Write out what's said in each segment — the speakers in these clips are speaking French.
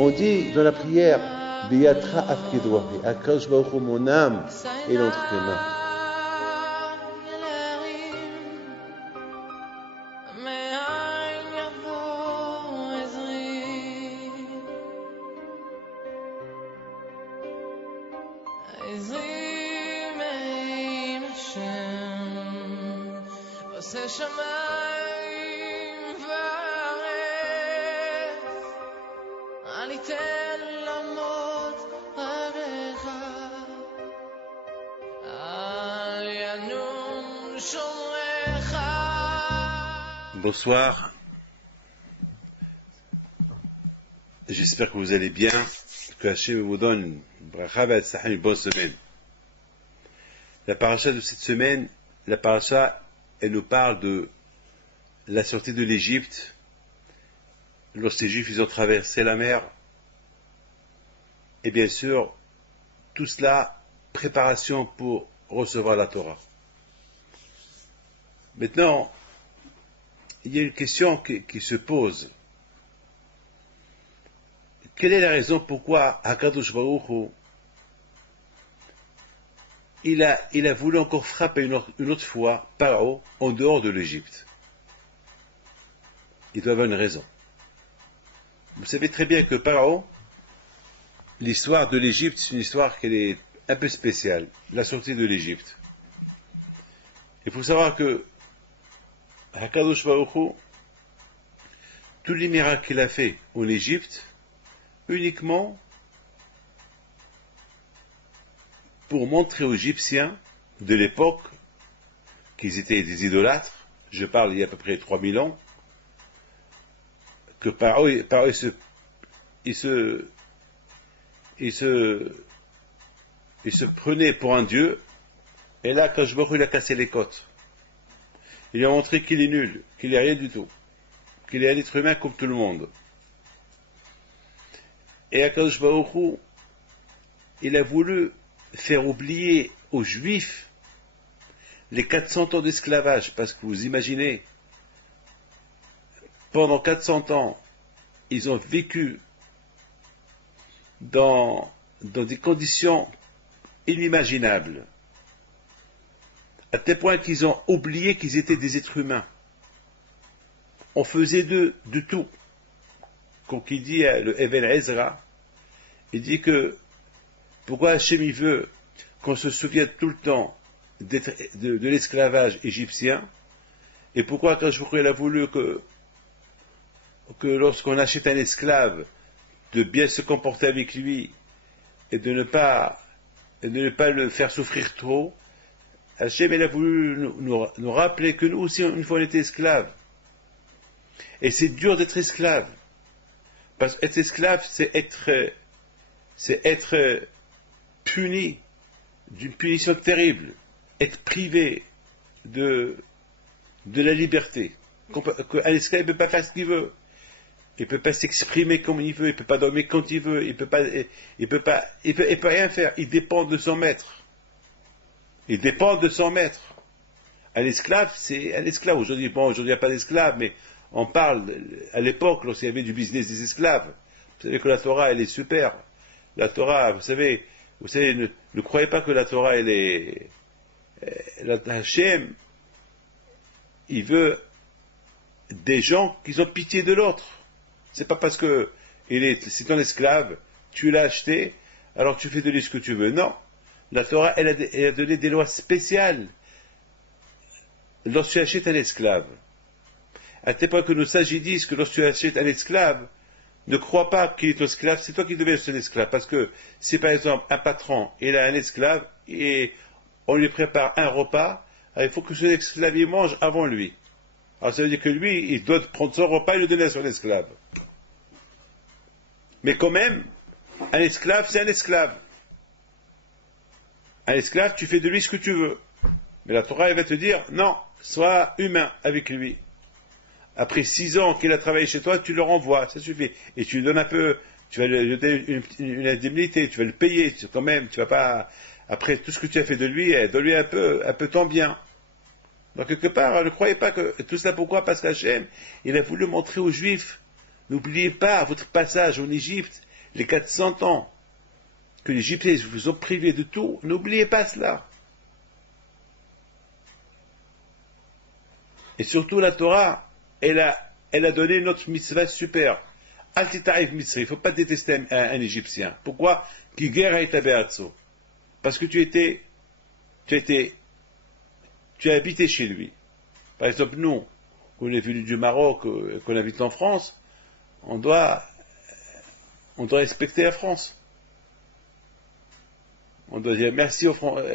On dit dans la prière, Biyatra afkidwahi, Akadosh Baruch Hu, mon âme est entre tes mains. Bonsoir, j'espère que vous allez bien, que Hachem vous donne une bracha v'atzlacha, une bonne semaine. La paracha de cette semaine, la paracha, elle nous parle de la sortie de l'Égypte, lorsque les Juifs ils ont traversé la mer, et bien sûr, tout cela, préparation pour recevoir la Torah. Maintenant, il y a une question qui se pose. Quelle est la raison pourquoi Hakadosh Baruch Hu, il a voulu encore frapper une autre fois Paro en dehors de l'Égypte? Il doit avoir une raison. Vous savez très bien que Paro, l'histoire de l'Égypte, c'est une histoire qui est un peu spéciale, la sortie de l'Égypte. Il faut savoir que Hakadosh Baruch Hu, tous les miracles qu'il a fait en Égypte, uniquement pour montrer aux Égyptiens de l'époque qu'ils étaient des idolâtres, je parle il y a à peu près 3000 ans, que Paro il se prenait pour un dieu, et là, quand il a cassé les côtes. Il a montré qu'il est nul, qu'il n'est rien du tout, qu'il est un être humain comme tout le monde. Et Akadosh Baruch Hu, il a voulu faire oublier aux Juifs les 400 ans d'esclavage, parce que vous imaginez, pendant 400 ans, ils ont vécu dans des conditions inimaginables, à tel point qu'ils ont oublié qu'ils étaient des êtres humains. On faisait d'eux de tout. Comme il dit le Even Ezra, il dit que pourquoi Hachem il veut qu'on se souvienne tout le temps de l'esclavage égyptien, et pourquoi quand il a voulu que lorsqu'on achète un esclave, de bien se comporter avec lui et de ne pas le faire souffrir trop. Hachem il a voulu nous rappeler que nous aussi une fois on était esclaves. Et c'est dur d'être esclave. Parce qu'être esclave, c'est être puni d'une punition terrible, être privé de la liberté. Un esclave ne peut pas faire ce qu'il veut. Il ne peut pas s'exprimer comme il veut, il ne peut pas dormir quand il veut, il peut rien faire. Il dépend de son maître. Il dépend de son maître. Un esclave, c'est un esclave. Aujourd'hui, aujourd'hui il n'y a pas d'esclave, mais on parle à l'époque, lorsqu'il y avait du business des esclaves. Vous savez que la Torah, elle est super. La Torah, vous savez, ne croyez pas que la Torah, elle est... Hachem, il veut des gens qui ont pitié de l'autre. C'est pas parce que c'est ton esclave, tu l'as acheté, alors tu fais de lui ce que tu veux. Non. La Torah, elle a donné des lois spéciales lorsque tu achètes un esclave. À tel point que nos sages disent que lorsque tu achètes un esclave, ne crois pas qu'il est ton esclave, c'est toi qui deviens son esclave. Parce que si par exemple un patron, il a un esclave et on lui prépare un repas, il faut que son esclave il mange avant lui. Alors ça veut dire que lui, il doit prendre son repas et le donner à son esclave. Mais quand même, un esclave, c'est un esclave. Un esclave, tu fais de lui ce que tu veux. Mais la Torah, elle va te dire, non, sois humain avec lui. Après 6 ans qu'il a travaillé chez toi, tu le renvoies, ça suffit. Et tu lui donnes un peu, tu vas lui donner une indemnité, tu vas le payer quand même, tu vas pas, après tout ce que tu as fait de lui, donne-lui un peu ton bien. Donc quelque part, ne croyez pas que tout cela pourquoi? Parce qu'Hachem, il a voulu montrer aux Juifs, n'oubliez pas votre passage en Égypte, les 400 ans que les Égyptiens vous ont privé de tout, n'oubliez pas cela. Et surtout la Torah, elle a donné notre mitzvah super. Al-Tita'if Mitzri, il ne faut pas détester un Égyptien. Pourquoi? Ki guerre parce que tu as habité chez lui. Par exemple, nous, qu'on est venus du Maroc, qu'on habite en France, on doit respecter la France. On doit dire merci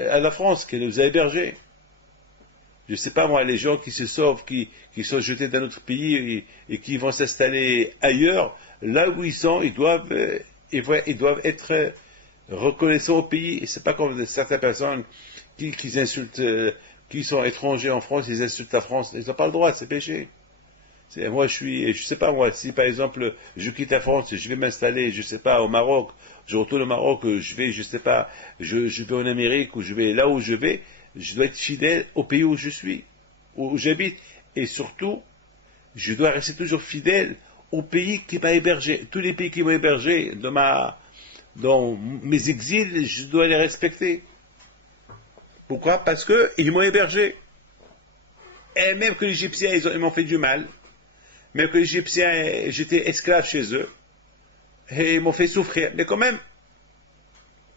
à la France qui nous a hébergés. Je ne sais pas moi, les gens qui se sauvent, qui sont jetés dans notre pays et qui vont s'installer ailleurs, là où ils sont, ils doivent être reconnaissants au pays. Et c'est pas comme certaines personnes qui insultent, qui sont étrangers en France, ils insultent la France. Ils n'ont pas le droit, c'est péché. Moi, je sais pas moi, si par exemple je quitte la France, je vais m'installer, je sais pas, au Maroc, je retourne au Maroc, je vais, je sais pas, je vais en Amérique ou je vais là où je vais. Je dois être fidèle au pays où je suis, où j'habite. Et surtout, je dois rester toujours fidèle au pays qui m'a hébergé. Tous les pays qui m'ont hébergé dans mes exils, je dois les respecter. Pourquoi? Parce qu'ils m'ont hébergé. Et même que les Égyptiens, ils m'ont fait du mal. Même que les Égyptiens, j'étais esclave chez eux. Et ils m'ont fait souffrir. Mais quand même,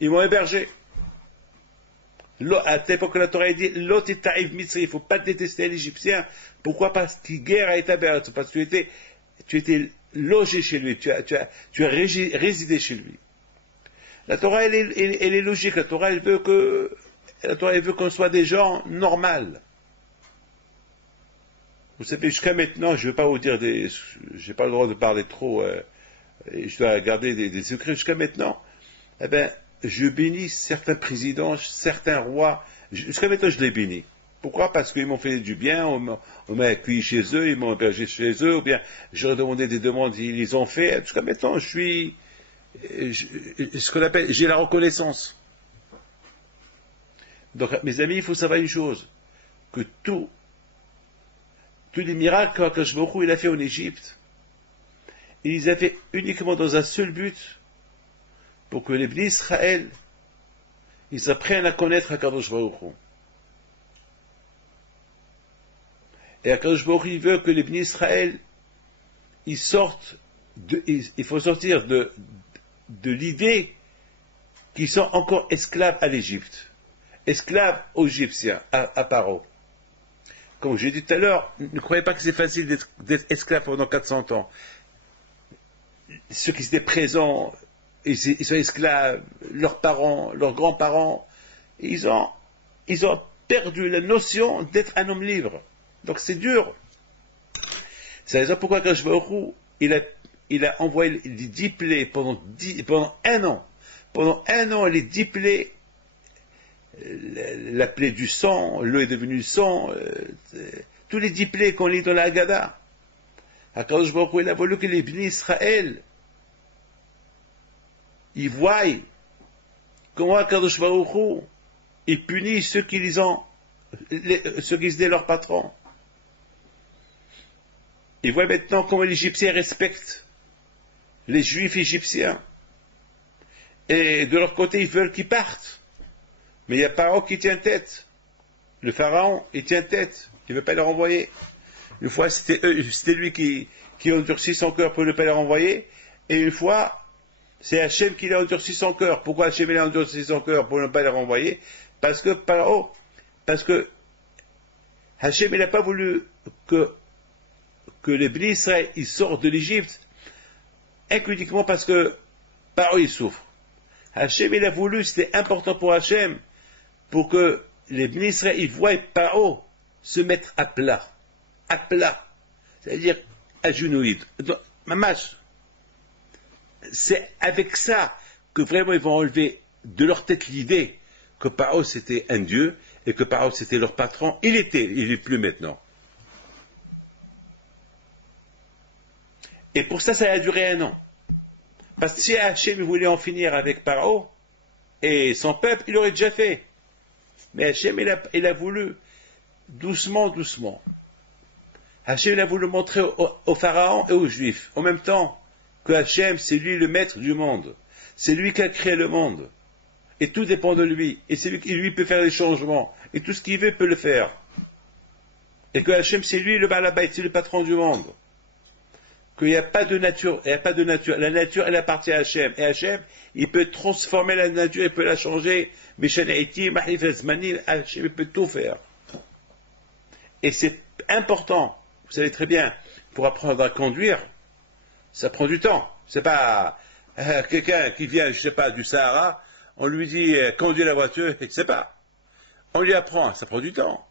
ils m'ont hébergé. À l'époque, la Torah dit l'autre est taïf mitzri, il ne faut pas détester l'Égyptien. Pourquoi? Parce qu'il guerre à Étabert, parce que tu étais logé chez lui, tu as résidé chez lui. La Torah, elle est logique. La Torah, elle veut qu'on soit des gens normaux. Vous savez, jusqu'à maintenant, je ne vais pas vous dire j'ai pas le droit de parler trop, et je dois garder des secrets. Jusqu'à maintenant, eh ben, je bénis certains présidents, certains rois. Jusqu'à maintenant, je les bénis. Pourquoi? Parce qu'ils m'ont fait du bien, on m'a accueilli chez eux, ils m'ont hébergé chez eux, ou bien je leur ai demandé des demandes, ils les ont fait. Jusqu'à maintenant, ce qu'on appelle, j'ai la reconnaissance. Donc, mes amis, il faut savoir une chose, que tous les miracles qu'Akadosh Baruch Hu il a fait en Égypte, il les a fait uniquement dans un seul but, pour que les bénis Israël, ils apprennent à connaître Akadosh Baruch Hu. Et Akadosh Baruch Hu, il veut que les bénis Israël, il faut sortir de l'idée qu'ils sont encore esclaves à l'Égypte, esclaves aux Égyptiens, à Paro. Comme j'ai dit tout à l'heure, ne croyez pas que c'est facile d'être esclave pendant 400 ans. Ceux qui étaient présents, ils sont esclaves, leurs parents, leurs grands-parents, ils ont perdu la notion d'être un homme libre. Donc c'est dur. C'est la raison pourquoi Akadosh Baruch Hu, il a envoyé les 10 plaies pendant un an. Pendant un an, les 10 plaies, la plaie du sang, l'eau est devenue sang, tous les 10 plaies qu'on lit dans la Haggadah. Akadosh Baruch Hu, il a voulu que les bénis Israël, ils voient comment Akadosh Baruch Hu, il punit ceux qui étaient leurs patrons. Ils voient maintenant comment les Égyptiens respectent les Juifs égyptiens. Et de leur côté, ils veulent qu'ils partent. Mais il y a Pharaon qui tient tête. Le Pharaon, il tient tête. Il ne veut pas les renvoyer. Une fois, c'était lui qui endurcit son cœur pour ne pas les renvoyer. Et une fois, c'est Hachem qui a endurci son cœur. Pourquoi Hachem a endurci son cœur pour ne pas les renvoyer? Parce que Hachem, il n'a pas voulu que les bénis Israël, ils sortent de l'Égypte, uniquement parce que Pharaon, il souffre. Hachem, il a voulu, c'était important pour Hachem, pour que les bénis Israël, ils voient Pharaon se mettre à plat. À plat. C'est-à-dire agenouillé. Mamash. C'est avec ça que vraiment ils vont enlever de leur tête l'idée que Pharaon c'était un dieu et que Pharaon c'était leur patron. Il est plus maintenant. Et pour ça, ça a duré un an. Parce que si Hachem voulait en finir avec Pharaon et son peuple, il l'aurait déjà fait. Mais Hachem, il a voulu doucement, doucement. Hachem, il a voulu montrer au Pharaon et aux Juifs, en même temps, que Hachem, c'est lui le maître du monde. C'est lui qui a créé le monde. Et tout dépend de lui. Et c'est lui qui lui peut faire les changements. Et tout ce qu'il veut peut le faire. Et que Hachem, c'est lui le Balabait, c'est le patron du monde. Qu'il n'y a pas de nature, il n'y a pas de nature. La nature, elle appartient à Hachem. Et Hachem, il peut transformer la nature, il peut la changer. Hachem, il peut tout faire. Et c'est important. Vous savez très bien, pour apprendre à conduire, ça prend du temps. C'est pas quelqu'un qui vient, je sais pas, du Sahara, on lui dit conduis la voiture, il ne sait pas. On lui apprend, ça prend du temps.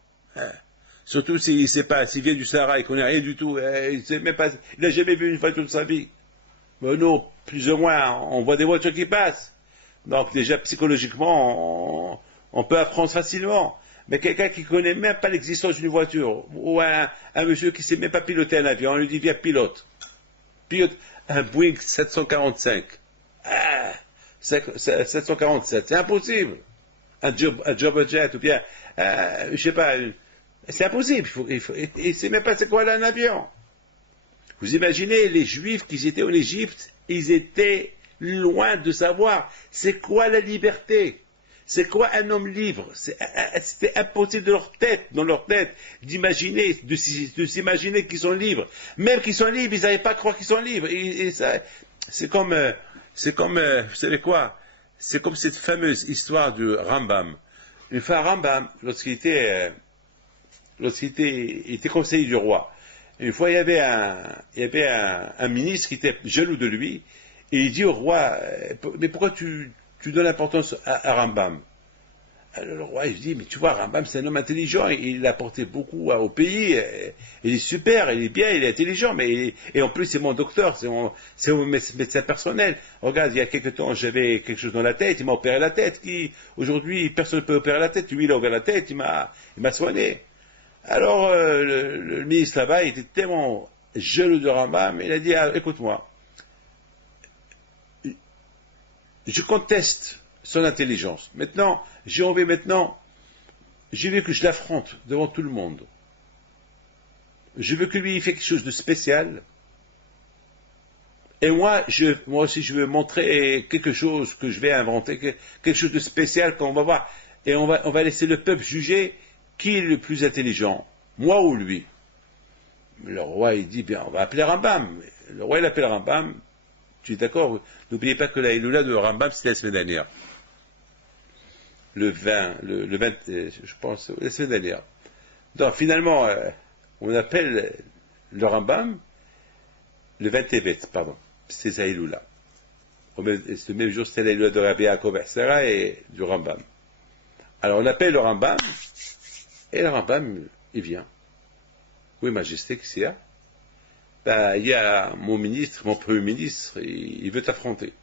Surtout s'il ne sait pas, s'il vient du Sahara, il ne connaît rien du tout, il sait même pas, il n'a jamais vu une voiture de sa vie. Mais nous, plus ou moins, on voit des voitures qui passent. Donc déjà, psychologiquement, on peut apprendre facilement. Mais quelqu'un qui ne connaît même pas l'existence d'une voiture, ou un monsieur qui ne sait même pas piloter un avion, on lui dit viens pilote. Pilote un Boeing 745. 747, c'est impossible. Un job jet, ou bien, je sais pas, c'est impossible. Et c'est même pas c'est quoi là, un avion. Vous imaginez les Juifs qui étaient en Égypte, ils étaient loin de savoir c'est quoi la liberté. C'est quoi un homme libre? C'était impossible dans leur tête, d'imaginer, de s'imaginer qu'ils sont libres. Même qu'ils sont libres, ils n'arrivent pas à croire qu'ils sont libres. Et ça, c'est comme, vous savez quoi? C'est comme cette fameuse histoire du Rambam. Une fois, Rambam, lorsqu'il était conseiller du roi, une fois, il y avait un ministre qui était jaloux de lui, et il dit au roi, mais pourquoi tu donnes l'importance à Rambam? Alors le roi, il dit, mais tu vois, Rambam, c'est un homme intelligent, il a apporté beaucoup au pays, il est super, il est bien, il est intelligent, et en plus, c'est mon docteur, c'est mon médecin personnel. Regarde, il y a quelque temps, j'avais quelque chose dans la tête, il m'a opéré la tête, aujourd'hui, personne ne peut opérer la tête, lui, il a ouvert la tête, il m'a soigné. Alors, le ministre là-bas, il était tellement jaloux de Rambam, il a dit, écoute-moi, je conteste son intelligence. Maintenant, j'ai envie je veux que je l'affronte devant tout le monde. Je veux que lui, il fait quelque chose de spécial. Et moi aussi, je veux montrer quelque chose que je vais inventer, quelque chose de spécial qu'on va voir. Et on va laisser le peuple juger qui est le plus intelligent, moi ou lui. Le roi, il dit, bien, on va appeler Rambam. Le roi, il appelle Rambam. Tu es d'accord? N'oubliez pas que la Iloula de Rambam, c'était la semaine dernière. Le 20, je pense, la semaine dernière. Donc, finalement, on appelle le Rambam le 20 Tevet, pardon. C'est sa Iloula. Ce même jour, c'était la Iloula de Rabbi Yaakov Sarah et du Rambam. Alors, on appelle le Rambam, et le Rambam, il vient. Oui, Majesté, qu'est-ce qu'il y a? Ben, il y a mon premier ministre, il veut t'affronter.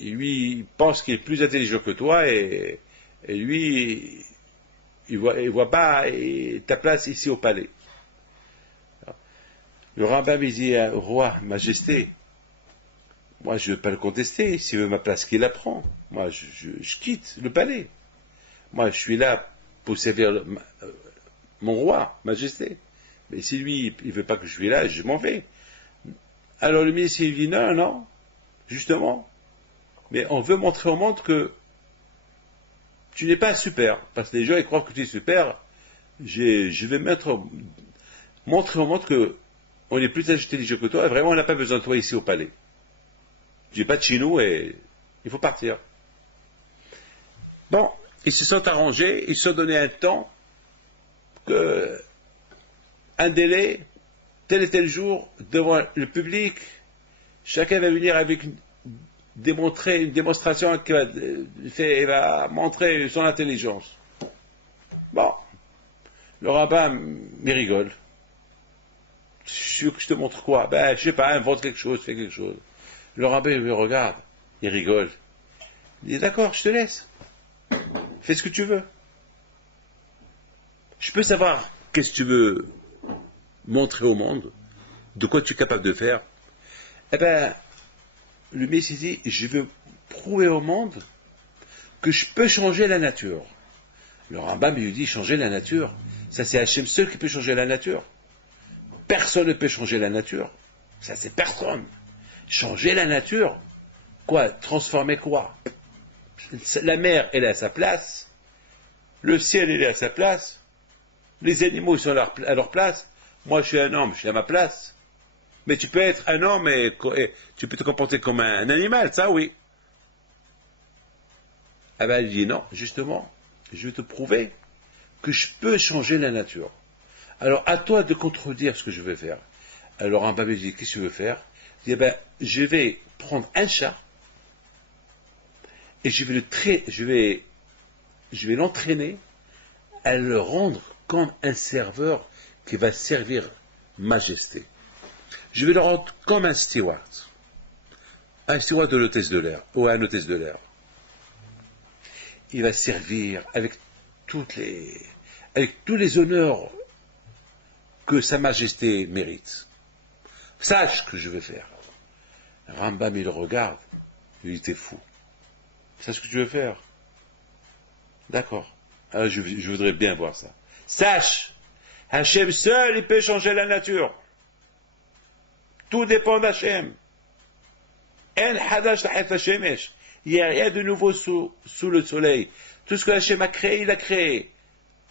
Lui, il pense qu'il est plus intelligent que toi, et lui, il voit pas ta place ici au palais. Le Rambam, il dit au roi, Majesté, moi, je ne veux pas le contester, s'il veut ma place, qu'il la prend. Moi, je quitte le palais. Moi, je suis là pour servir mon roi, Majesté. Mais si lui, il ne veut pas que je sois là, je m'en vais. Alors le ministre, il dit, non, justement. Mais on veut montrer au monde que tu n'es pas super. Parce que les gens, ils croient que tu es super. Je vais montrer au monde que on est plus intelligent que toi. Et vraiment, on n'a pas besoin de toi ici au palais. Tu n'es pas de chez nous et il faut partir. Bon, ils se sont arrangés, ils se sont donné un temps, un délai, tel et tel jour, devant le public, chacun va venir avec une démonstration qui va montrer son intelligence. Bon, le rabbin me rigole. Je te montre quoi? Ben, je sais pas, invente quelque chose, fais quelque chose. Le rabbin il me regarde, il rigole. Il dit d'accord, je te laisse. Fais ce que tu veux. Je peux savoir qu'est-ce que tu veux montrer au monde, de quoi tu es capable de faire. Eh bien, le Messie dit, je veux prouver au monde que je peux changer la nature. Le Rambam lui dit, changer la nature, ça c'est Hachem seul qui peut changer la nature. Personne ne peut changer la nature. Ça, c'est personne. Changer la nature. Quoi? Transformer quoi? La mer, elle est à sa place. Le ciel, il est à sa place. Les animaux, ils sont à leur place. Moi, je suis un homme, je suis à ma place. Mais tu peux être un homme et tu peux te comporter comme un animal, ça oui. Ah ben, elle dit non, justement, je vais te prouver que je peux changer la nature. Alors, à toi de contredire ce que je vais faire. Alors, Rambam me dit, qu'est-ce que tu veux faire? Il dit, eh ben, je vais prendre un chat et je vais l'entraîner à le rendre comme un serveur qui va servir majesté. Je vais le rendre comme un steward de l'hôtesse de l'air, ou un hôtesse de l'air. Il va servir avec tous les honneurs que sa majesté mérite. Sache ce que je vais faire. Rambam, il le regarde, il dit, t'es fou. C'est ce que tu veux faire? D'accord. Alors, je voudrais bien voir ça. Sache, Hachem seul, il peut changer la nature. Tout dépend d'Hachem. En hadash tahet hashemesh. Il n'y a rien de nouveau sous le soleil. Tout ce que Hachem a créé, il a créé.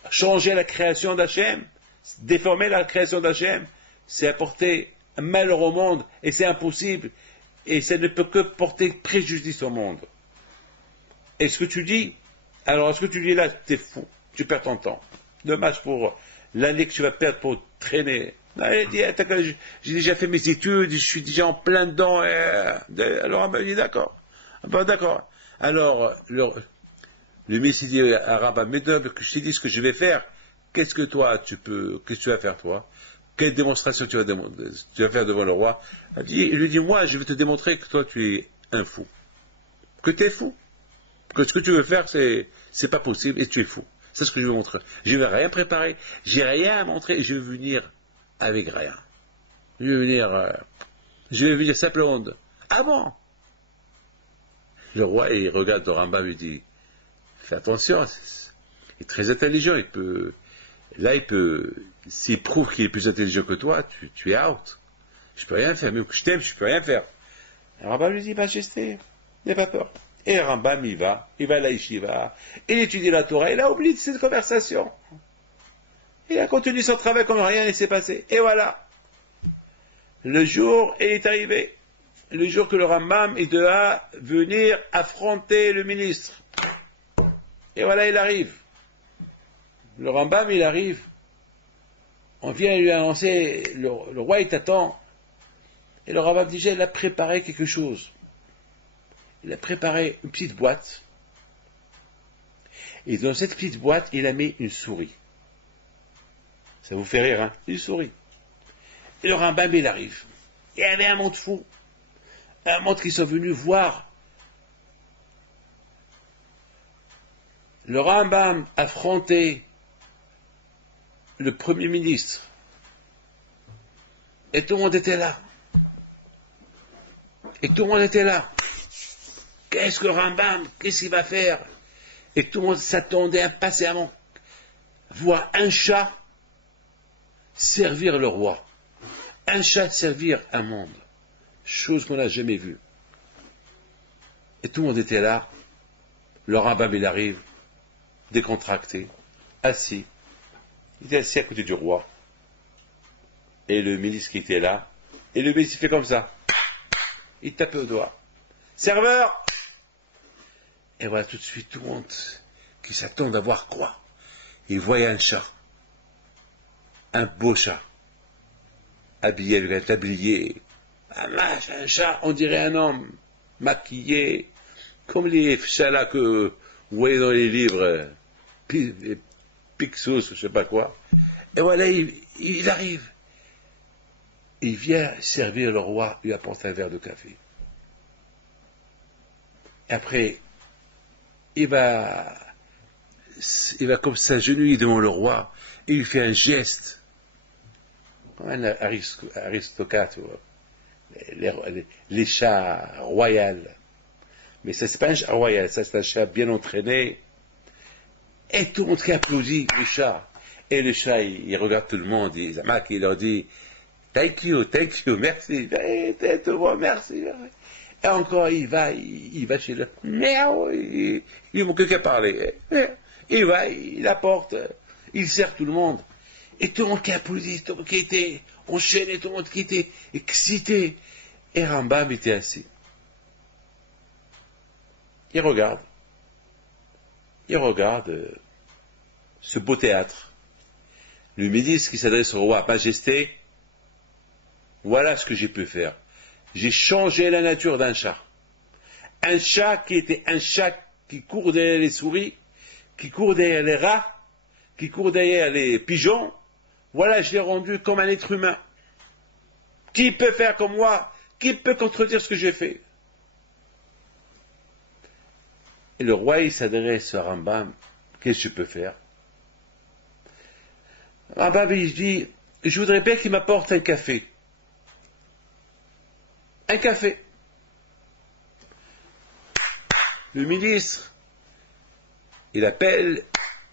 Changer la création d'Hachem, déformer la création d'Hachem, c'est apporter un malheur au monde, et c'est impossible, et ça ne peut que porter préjudice au monde. Et ce que tu dis, alors ce que tu dis là, t'es fou, tu perds ton temps. Dommage pour l'année que tu vas perdre pour traîner. J'ai déjà fait mes études, je suis déjà en plein dedans. Alors on m'a dit d'accord. Bon, d'accord. Alors le Messie dit à Rambam, mais que je t'ai dit ce que je vais faire, qu'est-ce que tu vas faire toi? Quelle démonstration tu vas faire devant le roi? Il lui dit, moi je vais te démontrer que toi tu es un fou. Que tu es fou. Que ce que tu veux faire, c'est pas possible et tu es fou. C'est ce que je vais montrer. Je vais rien préparer, j'ai rien à montrer, je vais venir avec rien. Je vais venir simplement ah bon? Le roi, il regarde le Rambam et dit, fais attention, il est très intelligent, s'il prouve qu'il est plus intelligent que toi, tu es out. Je peux rien faire, même que je t'aime, je peux rien faire. Le Rambam lui dit, majesté, n'aie pas peur. Et Rambam, il va à la yeshiva, il étudie la Torah, il a oublié cette conversation. Il a continué son travail comme rien ne s'est passé. Et voilà. Le jour est arrivé. Le jour que le Rambam, il doit venir affronter le ministre. Et voilà, il arrive. Le Rambam, il arrive. On vient lui annoncer, le roi, il t'attend. Et le Rambam dit, il a préparé quelque chose. Il a préparé une petite boîte. Et dans cette petite boîte, il a mis une souris. Ça vous fait rire, hein? Une souris. Et le Rambam, il arrive. Il y avait un monde fou. Un monde qui sont venus voir. Le Rambam affrontait le Premier ministre. Et tout le monde était là. Qu'est-ce que Rambam, qu'est-ce qu'il va faire? Et tout le monde s'attendait impatiemment à voir un chat servir le roi. Un chat servir un monde. Chose qu'on n'a jamais vue. Et tout le monde était là. Le Rambam, il arrive, décontracté, assis. Il était assis à côté du roi. Et le ministre qui était là. Et le ministre, il fait comme ça. Il tape au doigt. Serveur! Et voilà tout de suite tout le monde qui s'attend à voir quoi? Il voyait un chat. Un beau chat. Habillé avec un tablier. Un chat, on dirait un homme. Maquillé. Comme les chats que vous voyez dans les livres. Picsou, je sais pas quoi. Et voilà, il arrive. Il vient servir le roi, lui apporte un verre de café. Et après, il va comme s'agenouiller devant le roi, et il fait un geste, comme un aristocrate, les chats royaux. Mais ça, c'est pas un chat royal, ça, c'est un chat bien entraîné. Et tout le monde qui applaudit le chat. Et le chat, il regarde tout le monde, il leur dit, thank you, merci, tout le monde, merci. Et encore, il va chez le merde, il manque qu'à parler. Il va, il apporte, il sert tout le monde. Et tout le monde qui applaudit, tout le monde qui était enchaîné, tout le monde qui était excité. Et Rambam était assis. Il regarde ce beau théâtre. Le ministre qui s'adresse au roi, Majesté, voilà ce que j'ai pu faire. J'ai changé la nature d'un chat. Un chat qui était un chat qui court derrière les souris, qui court derrière les rats, qui court derrière les pigeons. Voilà, je l'ai rendu comme un être humain. Qui peut faire comme moi? Qui peut contredire ce que j'ai fait? Et le roi, il s'adresse à Rambam. Qu'est-ce que je peux faire? Rambam, il dit, je voudrais bien qu'il m'apporte un café. Un café. Le ministre, il appelle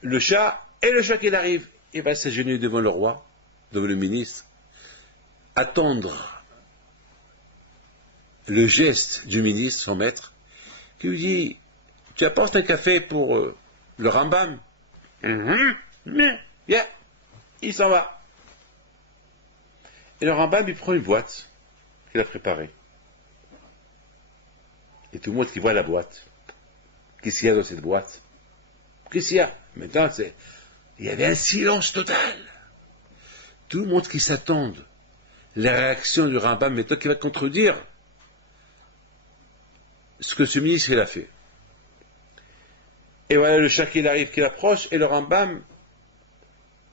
le chat, et le chat qu'il arrive, il va s'agenouiller devant le roi, devant le ministre, attendre le geste du ministre, son maître, qui lui dit, tu apportes un café pour le Rambam? Yeah. Il s'en va. Et le Rambam, il prend une boîte qu'il a préparée. Et tout le monde qui voit la boîte. Qu'est-ce qu'il y a dans cette boîte? Qu'est-ce qu'il y a? Maintenant, il y avait un silence total. Tout le monde qui s'attend. La réaction du Rambam, maintenant, qui va contredire ce que ce ministre il a fait. Et voilà le chat qui arrive, qui approche, et le Rambam,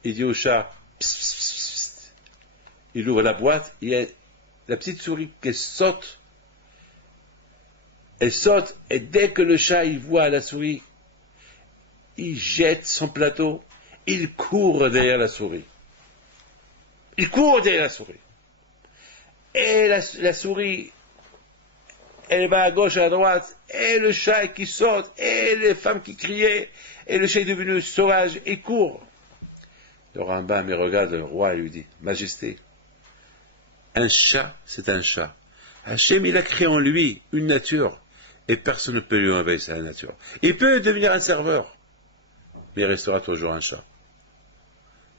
il dit au chat, psst, psst, psst, psst. Il ouvre la boîte, il y a la petite souris qui saute. Elle saute, et dès que le chat il voit la souris, il jette son plateau, il court derrière la souris. Il court derrière la souris. Et la souris, elle va à gauche, à droite, et le chat qui saute, et les femmes qui criaient, et le chat est devenu sauvage, il court. Le Rambam, il regarde le roi et lui dit, Majesté, un chat, c'est un chat. Hachem, il a créé en lui une nature, et personne ne peut lui envahir sa nature. Il peut devenir un serveur, mais il restera toujours un chat.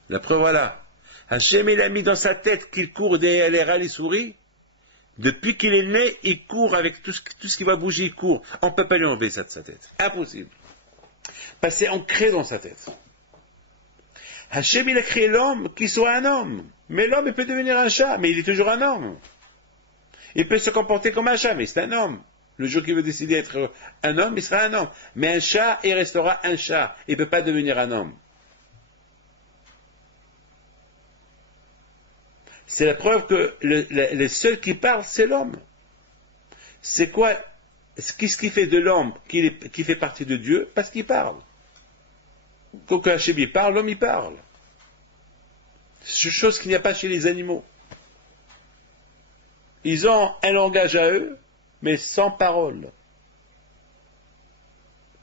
La preuve, voilà. Hachem, il a mis dans sa tête qu'il court derrière les rats, les souris. Depuis qu'il est né, il court avec tout ce qui va bouger, il court. On ne peut pas lui enlever ça de sa tête. Impossible. Parce que c'est ancré dans sa tête. Hachem, il a créé l'homme qui soit un homme. Mais l'homme, il peut devenir un chat, mais il est toujours un homme. Il peut se comporter comme un chat, mais c'est un homme. Le jour qu'il veut décider d'être un homme, il sera un homme. Mais un chat, il restera un chat. Il ne peut pas devenir un homme. C'est la preuve que le seul qui parle, c'est l'homme. C'est quoi? Qu'est-ce qui fait de l'homme qui fait partie de Dieu? Parce qu'il parle. Quand Hachem il parle, l'homme il parle. C'est une chose qu'il n'y a pas chez les animaux. Ils ont un langage à eux, mais sans parole.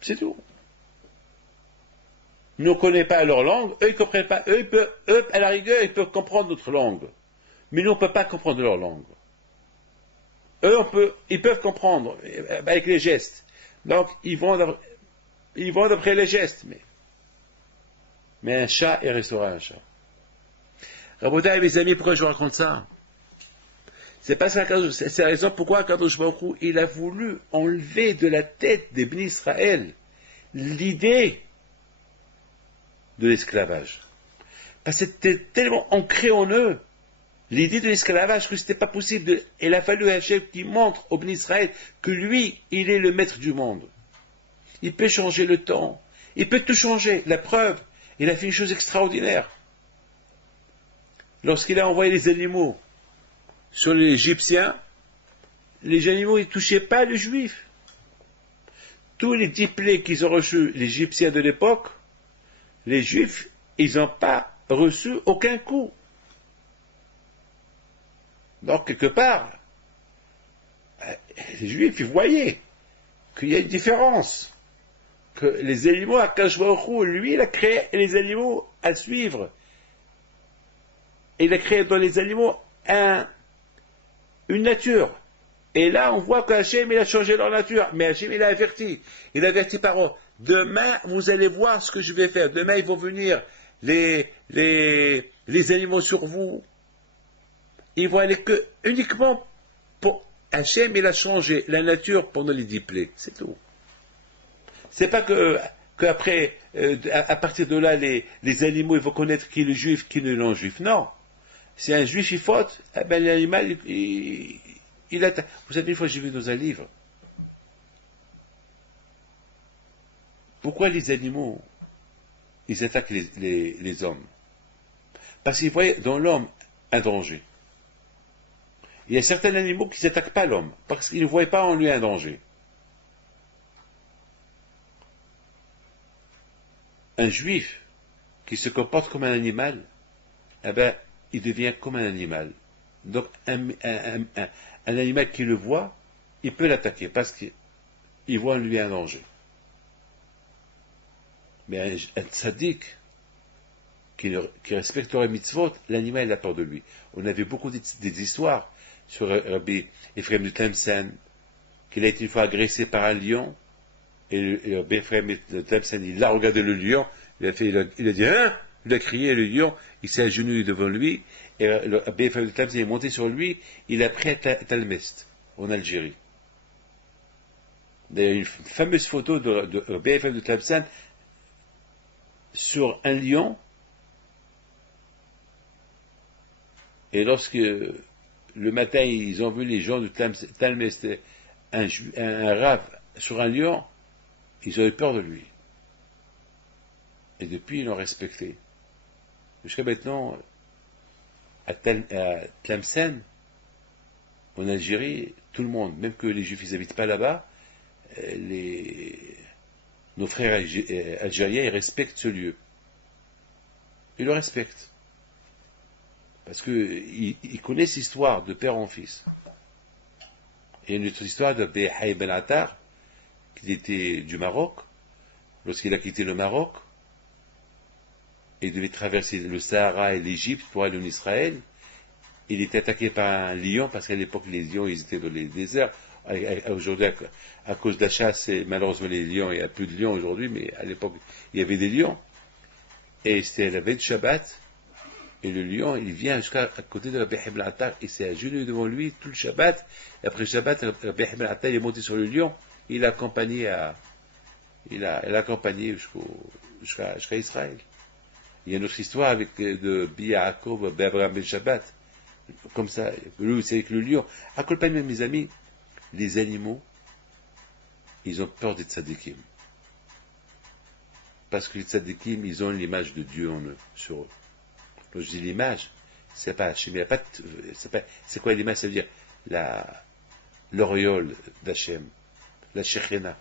C'est tout. Nous ne connaissons pas leur langue, eux ils ne comprennent pas. Eux, à la rigueur, ils peuvent comprendre notre langue. Mais nous, on ne peut pas comprendre leur langue. Eux, ils peuvent comprendre avec les gestes. Donc, ils vont d'après les gestes. Mais un chat, il restera un chat. Rabotai, mes amis, pourquoi je vous raconte ça? C'est parce que c'est la raison pourquoi Kadosh Baruch Hu, il a voulu enlever de la tête des Bnei Israël l'idée de l'esclavage. Parce que c'était tellement ancré en eux, l'idée de l'esclavage, que ce n'était pas possible. Il a fallu Hachem qui montre au Bnei Israël que lui, il est le maître du monde. Il peut changer le temps. Il peut tout changer. La preuve, il a fait une chose extraordinaire. Lorsqu'il a envoyé les animaux sur les Égyptiens, les animaux ne touchaient pas les Juifs. Tous les 10 plaies qu'ils ont reçus, les Égyptiens de l'époque, les Juifs, ils n'ont pas reçu aucun coup. Donc, quelque part, les Juifs, ils voyaient qu'il y a une différence. Que les animaux, Akadosh Baruch Hu, lui, il a créé les animaux à suivre. Et il a créé dans les animaux une nature. Et là, on voit qu'Hachem, il a changé leur nature. Mais Hachem, il a averti. Il a averti par eux. Demain, vous allez voir ce que je vais faire. Demain, ils vont venir les animaux sur vous. Ils vont aller que uniquement pour Hachem, il a changé la nature pendant les 10 plaies. C'est tout. C'est pas qu'après, à partir de là, les animaux, ils vont connaître qui est le juif, qui est le non-juif. Non. Si un juif, il faute, eh ben, l'animal, il attaque. Vous savez, une fois, j'ai vu dans un livre, pourquoi les animaux, ils attaquent les hommes? Parce qu'ils voient dans l'homme un danger. Il y a certains animaux qui n'attaquent pas l'homme, parce qu'ils ne voient pas en lui un danger. Un juif qui se comporte comme un animal, eh ben, il devient comme un animal. Donc, un animal qui le voit, il peut l'attaquer, parce qu'il voit en lui un danger. Mais un tzaddik qui respecterait mitzvot, l'animal a peur de lui. On avait beaucoup des histoires sur Rabbi Ephraim de Tlemcen, qu'il a été une fois agressé par un lion, et Rabbi Ephraim de Tlemcen, il a regardé le lion, il a dit, hein? Il a crié, le lion, il s'est agenouillé devant lui, et Rabbi Ephraim de Tlemcen est monté sur lui, il a pris à Talmest, en Algérie. Il y a une fameuse photo de Rabbi Ephraim de Tlemcen sur un lion, et lorsque le matin ils ont vu les gens de Talmest, un rave sur un lion, ils ont eu peur de lui. Et depuis ils l'ont respecté. Jusqu'à maintenant, à Tlemcen, en Algérie, tout le monde, même que les juifs ils n'habitent pas là-bas, nos frères algériens, ils respectent ce lieu. Ils le respectent. Parce qu'ils connaissent l'histoire de père en fils. Et une autre histoire de Behaï Ben Attar, qui était du Maroc, lorsqu'il a quitté le Maroc, et devait traverser le Sahara et l'Égypte pour aller en Israël, il était attaqué par un lion, parce qu'à l'époque les lions ils étaient dans les déserts. Aujourd'hui, à cause de la chasse, et malheureusement les lions, il n'y a plus de lions aujourd'hui, mais à l'époque il y avait des lions. Et c'était la veille de Shabbat, et le lion, il vient jusqu'à côté de Rabbi Ibn Attar, il s'est agenouillé devant lui tout le Shabbat, et après le Shabbat, Rabbi Ibn Attar est monté sur le lion, il l'a accompagné jusqu'à Israël. Il y a une autre histoire de Yaakov, Abraham Ben Shabbat, comme ça, lui c'est avec le lion. À Kolpanim, mes amis, les animaux, ils ont peur des tzadikim. Parce que les tzadikim, ils ont l'image de Dieu en eux, sur eux. Donc je dis l'image, c'est pas Hachem, c'est quoi l'image? Ça veut dire l'auréole d'Hachem, la Shekhinah.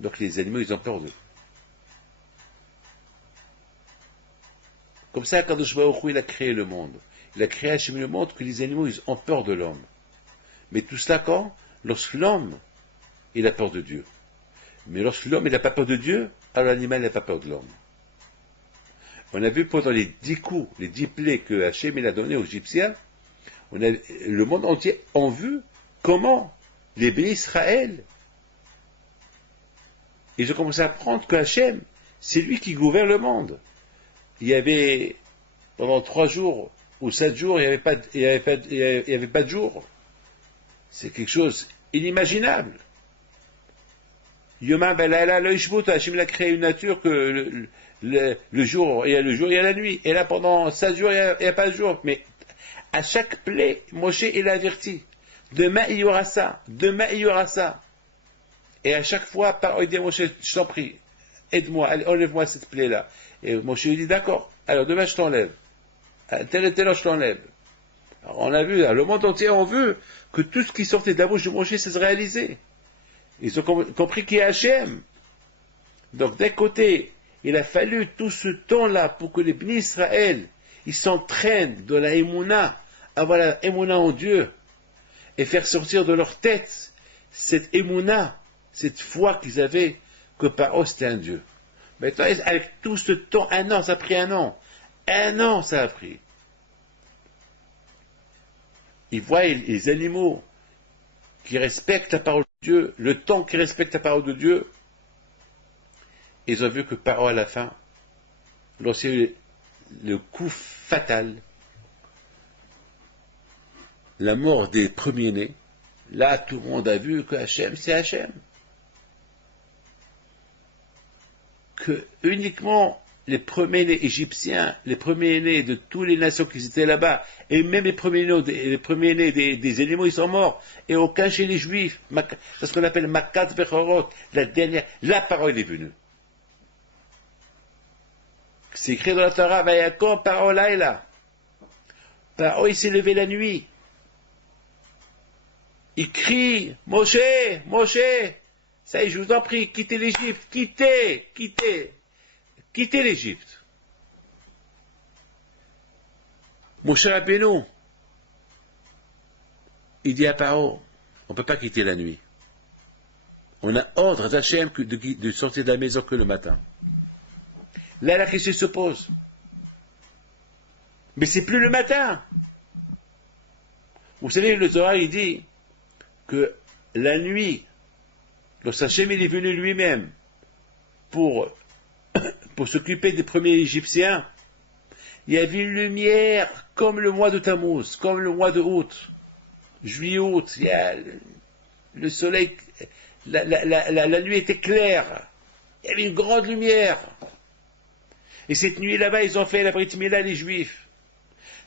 Donc les animaux, ils ont peur d'eux. Comme ça, quand il a créé le monde, il a créé Hachem le monde, que les animaux, ils ont peur de l'homme. Mais tout cela quand? Lorsque l'homme, il a peur de Dieu. Mais lorsque l'homme, il n'a pas peur de Dieu, alors l'animal n'a pas peur de l'homme. On a vu pendant les 10 coups, les 10 plaies que Hachem il a donné aux Égyptiens, le monde entier a vu comment les bénis Israël, ils ont commencé à apprendre que Hachem, c'est lui qui gouverne le monde. Il y avait, pendant 3 jours ou 7 jours, il n'y avait pas de jour. C'est quelque chose inimaginable. Yoma Balala Loishbut, Hachem a créé une nature que le jour, il y a le jour, il y a la nuit. Et là, pendant 7 jours, il n'y a pas de jour. Mais à chaque plaie, Moshe, il a averti. Demain, il y aura ça. Demain, il y aura ça. Et à chaque fois, par il dit Moshe, je t'en prie, aide-moi, enlève-moi cette plaie-là. Et Moshe, il dit d'accord. Alors demain, je t'enlève. Tel et tel, je t'enlève. Alors, on a vu, le monde entier a vu que tout ce qui sortait de la bouche de Moshe, ça se réalisait. Ils ont compris qu'il y a Hachem. Donc d'un côté, il a fallu tout ce temps-là pour que les bénis Israël, ils s'entraînent dans la Emouna, avoir la Emouna en Dieu, et faire sortir de leur tête cette Emouna, cette foi qu'ils avaient que Paro c'était un Dieu. Maintenant, avec tout ce temps, 1 an, ça a pris 1 an. 1 an, ça a pris. ils voient les animaux qui respectent la parole de Dieu, le temps qui respecte la parole de Dieu, ils ont vu que Paro à la fin, lorsqu'il y a eu le coup fatal, la mort des premiers-nés, là tout le monde a vu que Hachem, c'est Hachem. Que uniquement les premiers-nés égyptiens, les premiers-nés de toutes les nations qui étaient là-bas, et même les premiers-nés des animaux, ils sont morts, et aucun chez les juifs, c'est ce qu'on appelle Makat Bechorot, la parole est venue. C'est écrit dans la Torah, Vayakom Paro Laïla. Paro, il s'est levé la nuit. Il crie, Moshe, Moshe, ça y est, je vous en prie, quittez l'Égypte, quittez l'Égypte. Moshe Rabbeinu, il dit à Paro, on ne peut pas quitter la nuit. On a ordre d'Hachem de sortir de la maison que le matin. Là, la question se pose. Mais c'est plus le matin. Vous savez, le Zohar, il dit que la nuit, lorsqu'Hachem est venu lui-même pour s'occuper des premiers Égyptiens, il y avait une lumière comme le mois de Tammuz, comme le mois de août, juillet-août, il y a le soleil, la nuit était claire, il y avait une grande lumière. Et cette nuit là-bas, ils ont fait la Brit Mila, les Juifs.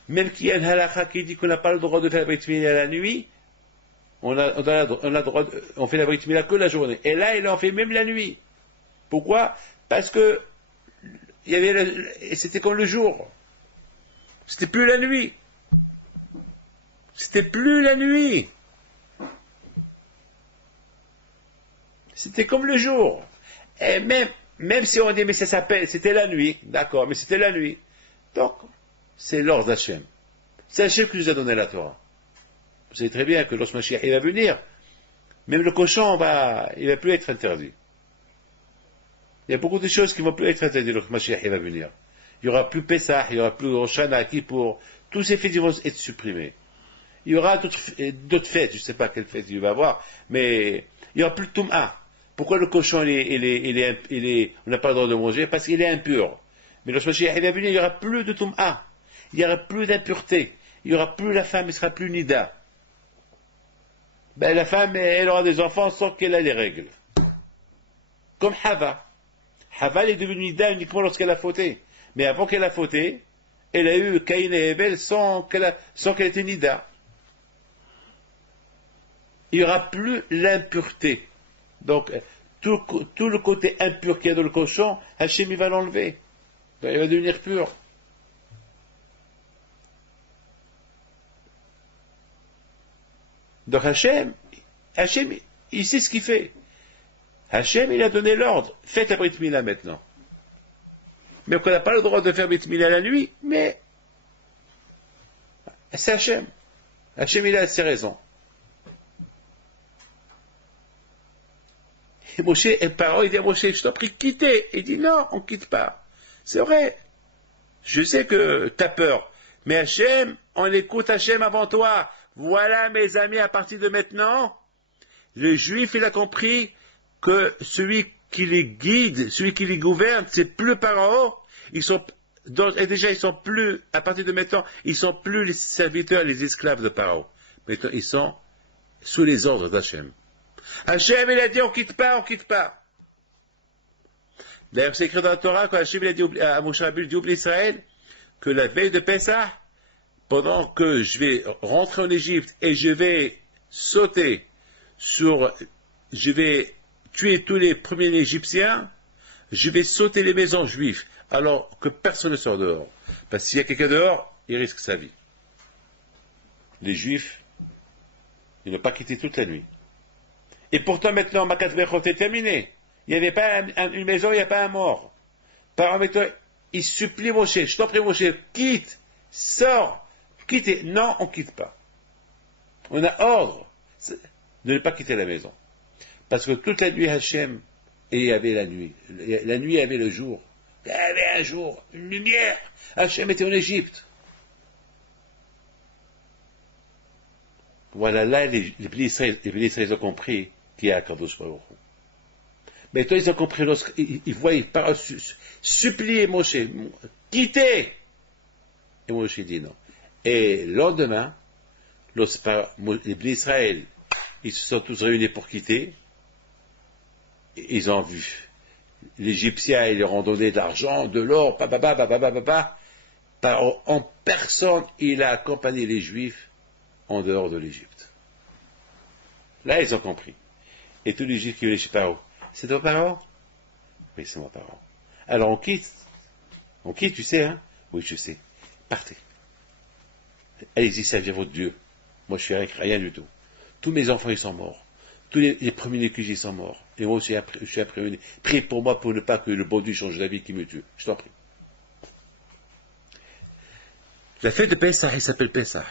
Même qu'il y a un halakha qui dit qu'on n'a pas le droit de faire la Brit Mila la nuit, on fait la Brit Mila que la journée. Et là, ils l'ont fait même la nuit. Pourquoi? Parce que c'était comme le jour. C'était plus la nuit. C'était plus la nuit. C'était comme le jour. Et même si on dit, mais ça s'appelle, c'était la nuit, d'accord, mais c'était la nuit. Donc, c'est l'ordre d'Hachem. C'est Hachem qui nous a donné la Torah. Vous savez très bien que lorsque Mashiach va venir, même le cochon il va plus être interdit. Il y a beaucoup de choses qui vont plus être interdites lorsque Mashiach va venir. Il n'y aura plus Pessah, il n'y aura plus Rosh Hashanah, Kippour, tous ces fêtes vont être supprimés. Il y aura d'autres fêtes, je ne sais pas quelle fête il va y avoir, mais il n'y aura plus de Toum'a. Pourquoi le cochon, on n'a pas le droit de manger? Parce qu'il est impur. Mais lorsque Mashiach va venir, il n'y aura plus de Toum'a. Il n'y aura plus d'impureté. Il n'y aura plus la femme, elle ne sera plus Nida. La femme, elle aura des enfants sans qu'elle ait les règles. Comme Hava. Hava, elle est devenue Nida uniquement lorsqu'elle a fauté. Mais avant qu'elle a fauté, elle a eu Caïn et Abel sans qu'elle était Nida. Il n'y aura plus l'impureté. Donc, tout le côté impur qu'il y a dans le cochon, Hachem, il va l'enlever. Il va devenir pur. Donc Hachem, il sait ce qu'il fait. Hachem, il a donné l'ordre. Faites la Brit Mila maintenant. Mais on n'a pas le droit de faire Brit Mila la nuit, mais c'est Hachem. Hachem, il a ses raisons. Et Moshe, il dit à Moshe, je t'en prie, quittez. Il dit, non, on ne quitte pas. C'est vrai. Je sais que tu as peur. Mais Hachem, on écoute Hachem avant toi. Voilà, mes amis, à partir de maintenant, le juif, il a compris que celui qui les guide, celui qui les gouverne, c'est plus Pharaon. Ils sont plus, à partir de maintenant, ils sont plus les serviteurs, les esclaves de Pharaon. Maintenant, ils sont sous les ordres d'Hachem. Hachem, il a dit, on quitte pas. D'ailleurs, c'est écrit dans la Torah, quand Hachem, il a dit à Moshe Rabbeinu, dit au peuple d'Israël, que la veille de Pessah, pendant que je vais rentrer en Égypte et je vais je vais tuer tous les premiers Égyptiens, je vais sauter les maisons juives, alors que personne ne sort dehors. Parce que s'il y a quelqu'un dehors, il risque sa vie. Les Juifs, ils n'ont pas quitté toute la nuit. Et pourtant, maintenant, Makat Bechot est terminé. Il n'y avait pas une maison, il n'y a pas un mort. Par exemple, il supplie Moshe, je t'en prie Moshe, quitte, sors, quittez. Non, on ne quitte pas. On a ordre de ne pas quitter la maison. Parce que toute la nuit, Hachem, et il y avait la nuit. La nuit, il y avait le jour. Il y avait un jour, une lumière. Hachem était en Égypte. Voilà, là, les Bnei Israël ont compris qu'il y a Akadosh Baruch Hu. Mais toi, ils ont compris lorsqu'ils voient, ils parlent, supplier Moshe, quittez! Et Moshe dit non. Et le lendemain, lorsque les Bnei Israël, ils se sont tous réunis pour quitter, ils ont vu. L'Égyptien, ils leur ont donné de l'argent, de l'or, en personne, il a accompagné les Juifs en dehors de l'Égypte. Là, ils ont compris. Et tous les Juifs qui venaient chez Paro, c'est ton parent? Oui, c'est mon parent. Alors on quitte. On quitte, tu sais, hein? Oui, je sais. Partez. Allez-y servir votre Dieu. Moi, je suis avec rien du tout. Tous mes enfants, ils sont morts. Tous les premiers que j'ai sont morts. Et moi aussi, je suis après. Prie pour moi pour ne pas que le bon Dieu change la vie qui me tue. Je t'en prie. La fête de Pessah, il s'appelle Pessah.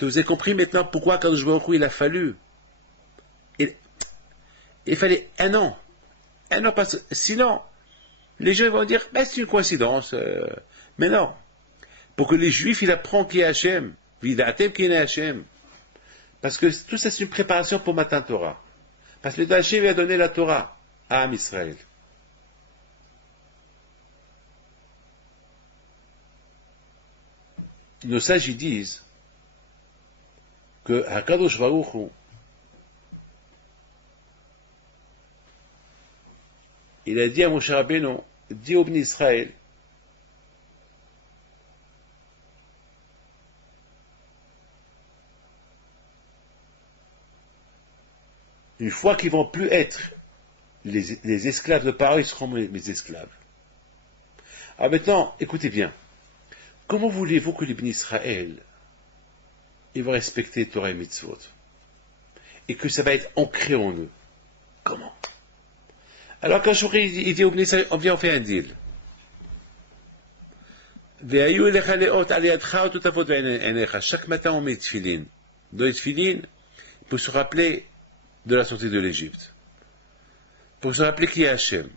Vous avez compris maintenant pourquoi quand je vois il a fallu. Il fallait un an. Un an, parce que sinon, les gens vont dire, ben, c'est une coïncidence. Mais non. Pour que les Juifs, ils apprennent qui est Hachem. Vidatem qui est Hachem. Parce que tout ça, c'est une préparation pour Matan Torah. Parce que le Hachem a donné la Torah à Am Israël. Nos sages, ils disent que Hakadosh Baruch Hu, il a dit à Moshe Rabbeinu, dis au Bnei Israël, une fois qu'ils vont plus être les esclaves de Paro, ils seront mes esclaves. Alors maintenant, écoutez bien, comment voulez-vous que les Bnei Israël, ils vont respecter Torah et Mitzvot, et que ça va être ancré en eux? Comment? Alors quand il dit au Bnei Israël, on vient, on fait un deal. Chaque matin on met tefillin. Dans les tefillin, pour se rappeler de la sortie de l'Égypte. Pour se rappeler qui est Hachem.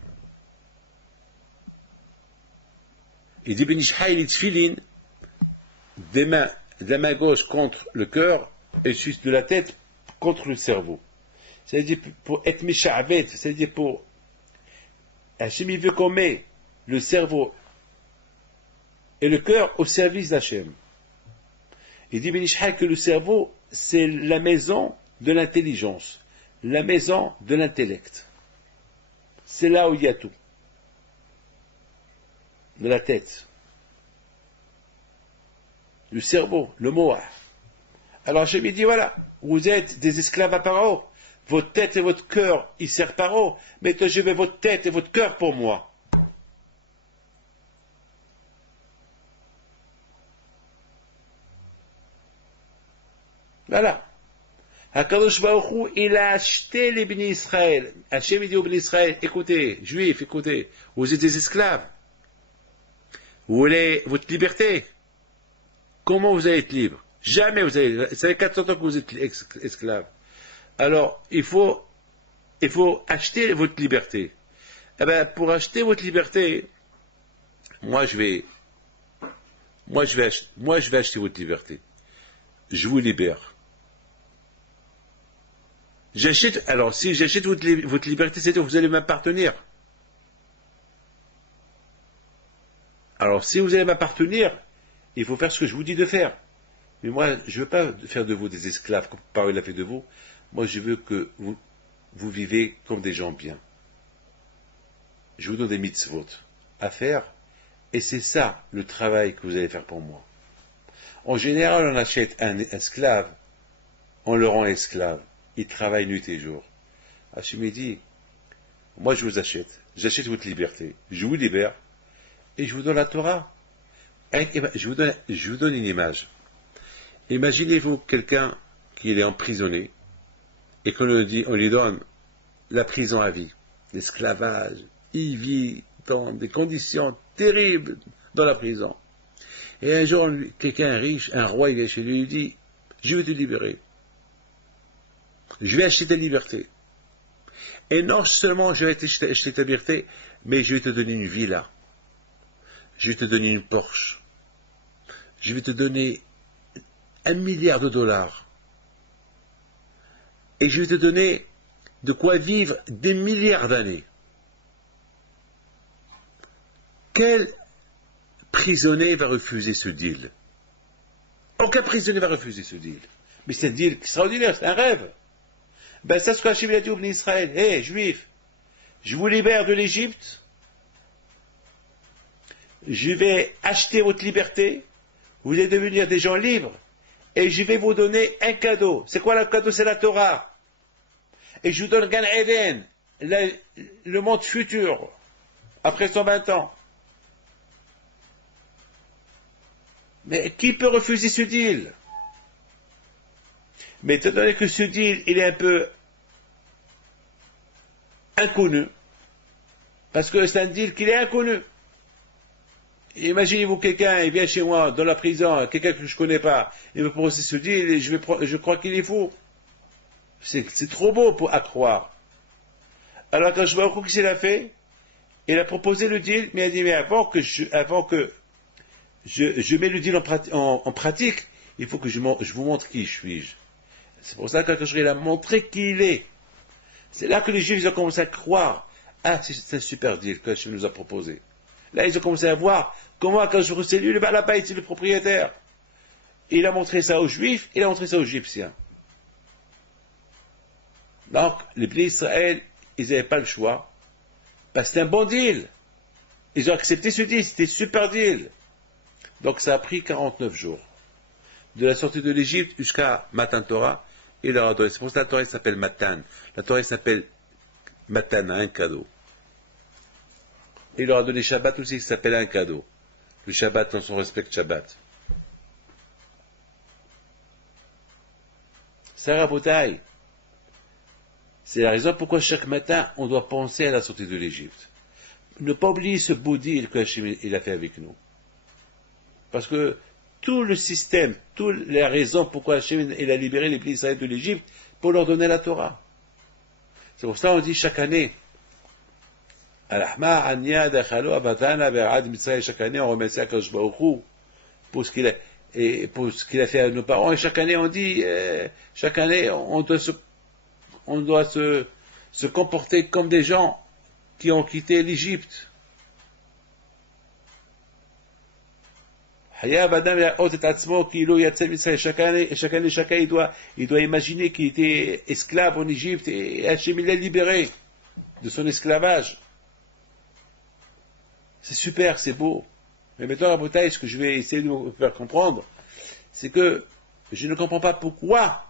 Il dit Benishhaï les tefillin, de la main gauche contre le cœur, et de la tête contre le cerveau. C'est-à-dire pour être Mesha'avet, c'est-à-dire pour Hachem, il veut qu'on met le cerveau et le cœur au service d'Hachem. Il dit Benishhaï que le cerveau, c'est la maison de l'intelligence, la maison de l'intellect. C'est là où il y a tout. De la tête. Le cerveau, le moa. Alors Hachem dit voilà, vous êtes des esclaves à Paro. Votre tête et votre cœur, ils servent Paro. Mais toi, je veux votre tête et votre cœur pour moi. Voilà. Hakadosh Baruch Hu, il a acheté les Bnei Israël. Hachem dit aux Bnei Israël, écoutez, Juifs, écoutez, vous êtes des esclaves. Vous voulez votre liberté? Comment vous allez être libre? Jamais vous allez. Ça fait 400 ans que vous êtes esclaves. Alors, il faut acheter votre liberté. Eh bien, pour acheter votre liberté, moi je vais acheter votre liberté. Je vous libère. Alors si j'achète votre liberté, c'est-à-dire que vous allez m'appartenir. Alors si vous allez m'appartenir, il faut faire ce que je vous dis de faire. Mais moi, je ne veux pas faire de vous des esclaves, comme Parole l'a fait de vous. Moi, je veux que vous vivez comme des gens bien. Je vous donne des mitzvot à faire, et c'est ça le travail que vous allez faire pour moi. En général, on achète un esclave, on le rend esclave. Il travaille nuit et jour. Hachem dit, moi je vous achète, j'achète votre liberté, je vous libère, et je vous donne la Torah. Je vous donne une image. Imaginez-vous quelqu'un qui est emprisonné, et qu'on lui donne la prison à vie, l'esclavage, il vit dans des conditions terribles dans la prison. Et un jour, quelqu'un riche, un roi, il vient chez lui et lui dit, je vais te libérer. Je vais acheter ta liberté. Et non seulement je vais acheter ta liberté, mais je vais te donner une villa. Je vais te donner une Porsche. Je vais te donner $1 milliard. et je vais te donner de quoi vivre des milliards d'années. Quel prisonnier va refuser ce deal? Aucun prisonnier va refuser ce deal. Mais c'est un deal extraordinaire, c'est un rêve. Ben ça, ce qu'Hachem a dit au peuple d'Israël. Hé, Juifs, je vous libère de l'Égypte, je vais acheter votre liberté, vous allez devenir des gens libres, et je vais vous donner un cadeau. C'est quoi le cadeau? C'est la Torah. Et je vous donne Gan Eden, le monde futur, après 120 ans. Mais qui peut refuser ce deal? Mais étant donné que ce deal, il est un peu inconnu, parce que c'est un deal qui est inconnu. Imaginez-vous quelqu'un, il vient chez moi, dans la prison, quelqu'un que je ne connais pas, il me propose ce deal, et je crois qu'il est fou. C'est trop beau à croire. Alors quand je vois qu'est-ce qu'il a fait, il a proposé le deal, mais il a dit, mais avant que je mets le deal en pratique, il faut que je vous montre qui je suis. C'est pour ça que quand il a montré qui il est, c'est là que les Juifs ont commencé à croire. Ah, c'est un super deal que Hachem nous a proposé. Là, ils ont commencé à voir comment, quand c'est lui le balabait, c'est le propriétaire. Il a montré ça aux Juifs, il a montré ça aux Égyptiens. Donc, les pays d'Israël, ils n'avaient pas le choix. Parce que c'était un bon deal. Ils ont accepté ce deal, c'était un super deal. Donc, ça a pris 49 jours. De la sortie de l'Égypte jusqu'à Matan Torah, il leur a donné. C'est pour ça que la Torah s'appelle Matan. La Torah s'appelle Matan, un cadeau. Il leur a donné Shabbat aussi, qui s'appelle un cadeau. Le Shabbat, on respecte Shabbat. Sarah Botaï, c'est la raison pourquoi chaque matin, on doit penser à la sortie de l'Égypte. Ne pas oublier ce beau deal que Hachem il a fait avec nous. Parce que tout le système, toutes les raisons pourquoi Hachem il a libéré les pays d'Israël de l'Égypte, pour leur donner la Torah. C'est pour ça qu'on dit chaque année, chaque année, on remercie Akadosh Baruch Hu pour ce qu'il a fait à nos parents. Et chaque année, on dit, chaque année, on doit se comporter comme des gens qui ont quitté l'Égypte. Chaque année, chacun il doit imaginer qu'il était esclave en Égypte et Hachem l'a libéré de son esclavage. C'est super, c'est beau. Mais maintenant, à Botaï, ce que je vais essayer de vous faire comprendre, c'est que je ne comprends pas pourquoi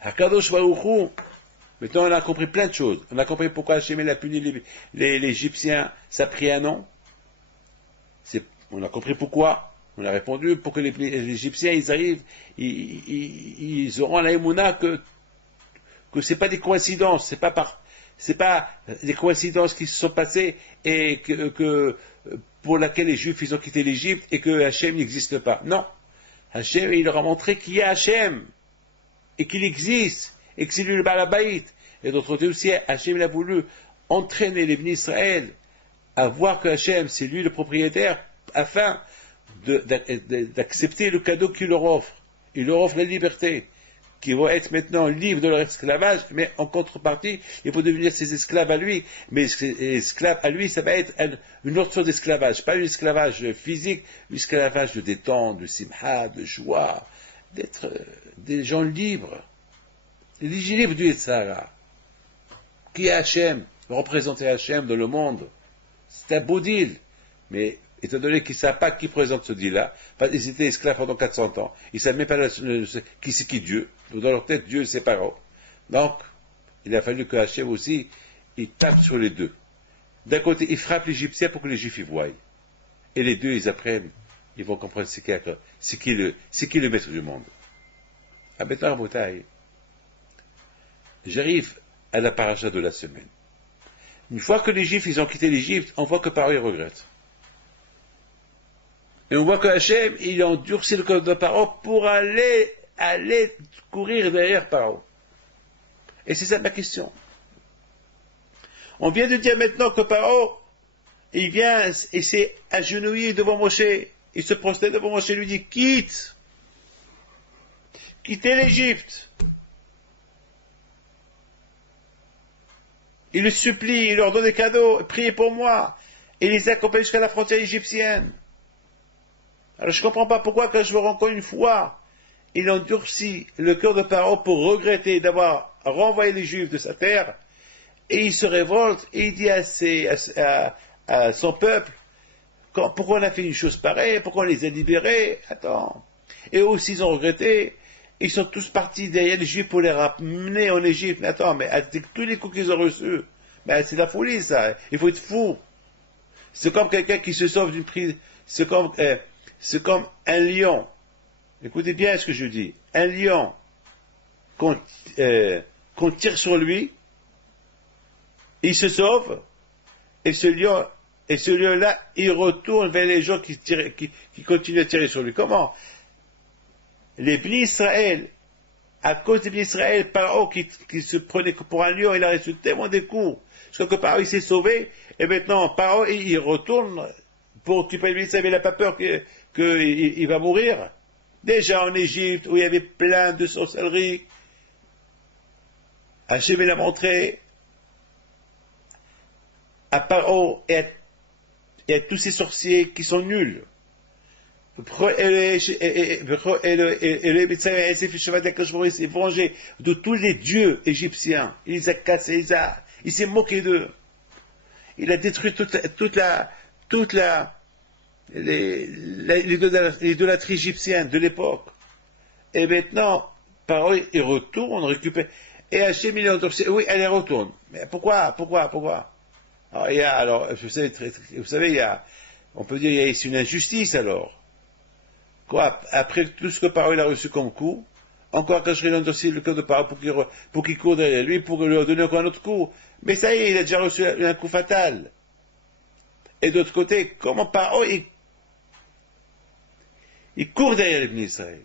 Hakadosh Baruch Hu, maintenant on a compris plein de choses. On a compris pourquoi Hachem a puni les Égyptiens, ça a pris un an. On a compris pourquoi. On a répondu pour que les Égyptiens, ils arrivent, ils auront la émouna que c'est pas des coïncidences, c'est pas des coïncidences qui se sont passées et pour laquelle les Juifs ils ont quitté l'Égypte et que Hachem n'existe pas. Non. Hachem, il leur a montré qu'il y a Hachem et qu'il existe et que c'est lui le Balabait. Et d'autre côté aussi, Hachem il a voulu entraîner les bénis Israël à voir que Hachem, c'est lui le propriétaire afin d'accepter le cadeau qu'il leur offre. Il leur offre la liberté, qui vont être maintenant libres de leur esclavage, mais en contrepartie, ils vont devenir ses esclaves à lui. Mais esclaves à lui, ça va être une autre sorte d'esclavage, pas un esclavage physique, un esclavage de détente, de simha, de joie, d'être des gens libres. Les gens libres du Yetzara. Qui est Hachem? Représenter Hachem dans le monde. C'est un beau deal. Mais étant donné qu'ils ne savent pas qui présente ce deal-là, ils étaient esclaves pendant 400 ans, ils ne savent même pas qui c'est qui Dieu. Dans leur tête, Dieu, c'est Paro. Donc, il a fallu que Hachem aussi, il tape sur les deux. D'un côté, il frappe l'Égyptien pour que les Juifs y voient. Et les deux, ils apprennent, ils vont comprendre c'est qui le maître du monde. À maintenant, Botaï, j'arrive à la paracha de la semaine. Une fois que les Juifs ils ont quitté l'Égypte, on voit que Paro il regrette. Et on voit que Hachem, il a endurci le cœur de Paro pour aller courir derrière Paro. Et c'est ça ma question. On vient de dire maintenant que Paro, il vient et s'est agenouillé devant Moshe. Il se prosterne devant Moshe et lui dit, quitte quitter l'Égypte. Il le supplie, il leur donne des cadeaux, priez pour moi. Et il les accompagne jusqu'à la frontière égyptienne. Alors je ne comprends pas pourquoi, quand je vois encore une fois, il endurcit le cœur de Pharaon pour regretter d'avoir renvoyé les Juifs de sa terre, et il se révolte, et il dit à son peuple, pourquoi on a fait une chose pareille, pourquoi on les a libérés, attends. Et aussi ils ont regretté, ils sont tous partis derrière les Juifs pour les ramener en Égypte. Mais attends, mais avec tous les coups qu'ils ont reçus, ben, c'est la folie ça, il faut être fou. C'est comme quelqu'un qui se sauve d'une prise, c'est comme un lion. Écoutez bien ce que je dis. Un lion qu'on tire sur lui, il se sauve, et ce lion-là, il retourne vers les gens qui continuent à tirer sur lui. Comment? Les Bnei Israël, à cause des Bnei Israël, Pharaon qui se prenait pour un lion, il a reçu tellement des coups, jusqu'à que Pharaon il s'est sauvé, et maintenant Pharaon il retourne pour occuper les Bnei Israël, mais il n'a pas peur qu'il va mourir. Déjà en Égypte, où il y avait plein de sorcellerie, Hachem l'a montré à Pharaon et à tous ces sorciers qui sont nuls. Il s'est vengé de tous les dieux égyptiens. Il les a cassés, il s'est moqué d'eux. Il a détruit toute l'idolâtrie égyptienne de l'époque. Et maintenant, Pharaon, il retourne, récupère. Et Hachem, il est endurci. Oui, elle retourne. Mais pourquoi? Alors, vous savez, on peut dire qu'il y a ici une injustice alors. Quoi? Après tout ce que Pharaon a reçu comme coup, encore quand je serai endurci le cœur de Pharaon pour qu'il court derrière lui, pour lui donner encore un autre coup. Mais ça y est, il a déjà reçu un coup fatal. Et d'autre côté, comment Pharaon, il court derrière les Bnei Israël.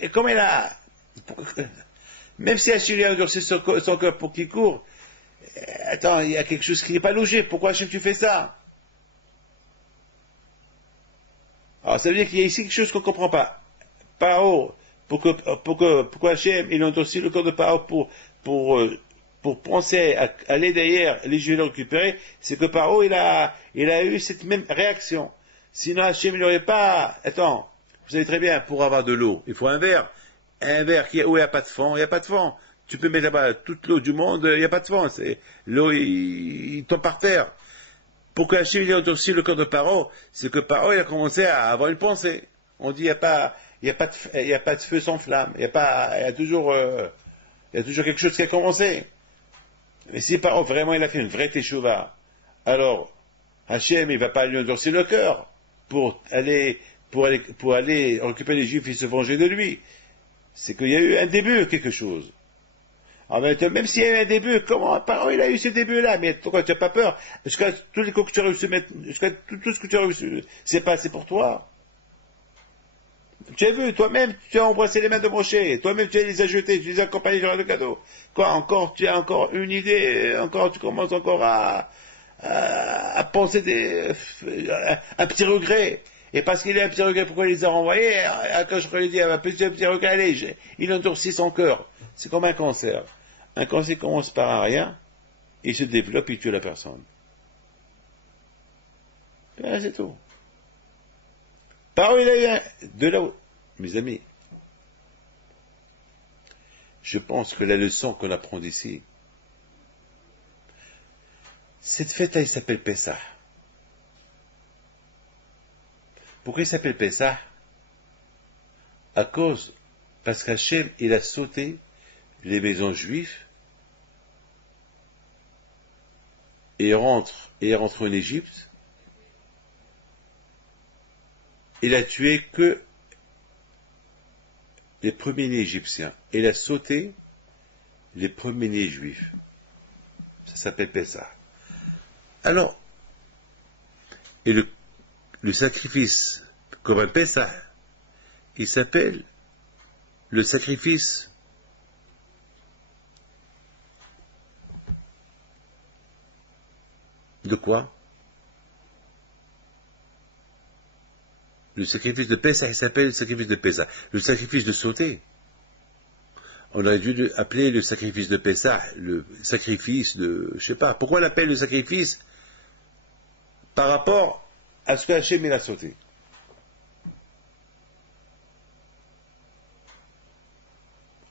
Et comme il a... Même si Hachem lui a endurci son cœur pour qu'il court, attends, il y a quelque chose qui n'est pas logique. Pourquoi Hachem tu fais ça? Alors ça veut dire qu'il y a ici quelque chose qu'on ne comprend pas. Pharaon, pourquoi Hachem, il endurci le cœur de Pharaon pour penser à aller derrière les Juifs les récupérer, c'est que Pharaon, il a eu cette même réaction. Sinon Hachem, il n'aurait pas... Attends, vous savez très bien, pour avoir de l'eau, il faut un verre. Un verre où il n'y a pas de fond, il n'y a pas de fond. Tu peux mettre là-bas toute l'eau du monde, il n'y a pas de fond. L'eau, il tombe par terre. Pourquoi Hachem il a endurci le cœur de Pharaon? C'est que Pharaon il a commencé à avoir une pensée. On dit il n'y a pas de feu sans flamme. Il y a toujours quelque chose qui a commencé. Mais si Pharaon vraiment il a fait une vraie teshuva, alors Hachem il ne va pas lui endurcir le cœur pour aller récupérer les Juifs et se venger de lui. C'est qu'il y a eu un début, quelque chose. Même s'il y a eu un début, comment Pharaon il a eu ce début-là? Mais pourquoi tu n'as pas peur? Jusqu'à tous les coups que tu as reçus, jusqu'à tout ce que tu as reçu, c'est pas assez pour toi. Tu as vu, toi-même, tu as embrassé les mains de Moshe, toi-même tu les as jetés, tu les as accompagnés sur le cadeau. Quoi, encore, tu as encore une idée, encore, tu commences encore à penser un petit regret. Et parce qu'il a un petit regret, pourquoi il les a renvoyés? Quand je lui dis, un petit regret, allez, il endurcit son cœur. C'est comme un cancer. Un cancer commence par un rien, il se développe, il tue la personne. Et c'est tout. Par où il a eu de là où... Mes amis, je pense que la leçon qu'on apprend d'ici, cette fête-là, il s'appelle Pessah. Pourquoi il s'appelle Pessah? Parce qu'Hachem, il a sauté les maisons juives et il rentre en Égypte. Il a tué que les premiers-nés égyptiens. Il a sauté les premiers-nés juifs. Ça s'appelle Pessah. Alors, et le sacrifice comme un Pessah, il s'appelle le sacrifice de quoi? Le sacrifice de Pessah, il s'appelle le sacrifice de Pessah. Le sacrifice de sauter, on aurait dû appeler le sacrifice de Pessah, le sacrifice de... Je sais pas, pourquoi on l'appelle le sacrifice par rapport à ce que Hachem il a sauté.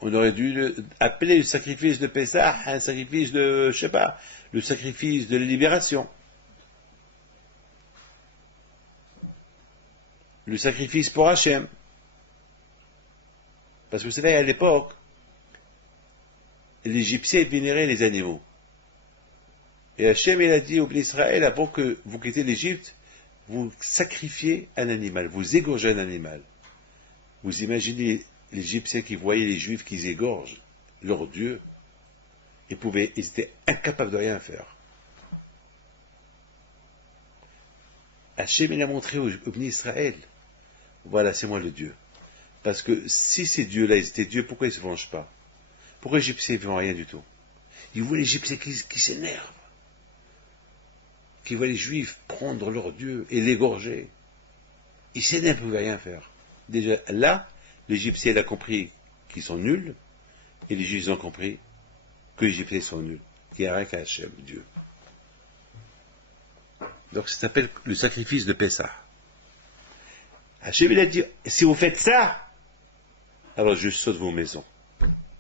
On aurait dû appeler le sacrifice de Pessah un sacrifice de, je sais pas, le sacrifice de la libération. Le sacrifice pour Hachem. Parce que vous savez, à l'époque, les Égyptiens vénéraient les animaux. Et Hachem, il a dit au peuple d'Israël, avant que vous quittez l'Égypte, vous sacrifiez un animal, vous égorgez un animal. Vous imaginez les Égyptiens qui voyaient les Juifs qui égorgent leur Dieu, ils étaient incapables de rien faire. Hachem, il a montré au peuple d'Israël, voilà, c'est moi le Dieu. Parce que si ces dieux-là, ils étaient dieux, pourquoi ils ne se vengent pas? Pourquoi les Égyptiens ne font rien du tout? Ils voient les Égyptiens qui s'énervent, qui voient les Juifs prendre leur Dieu et l'égorger. Ils s'énervent, ils ne pouvaient rien faire. Déjà là, l'Égyptien a compris qu'ils sont nuls, et les Juifs ont compris que les Égyptiens sont nuls, qu'il n'y a rien qu'à Hachem, Dieu. Donc ça s'appelle le sacrifice de Pessah. Hachem il a dit, si vous faites ça, alors je saute vos maisons.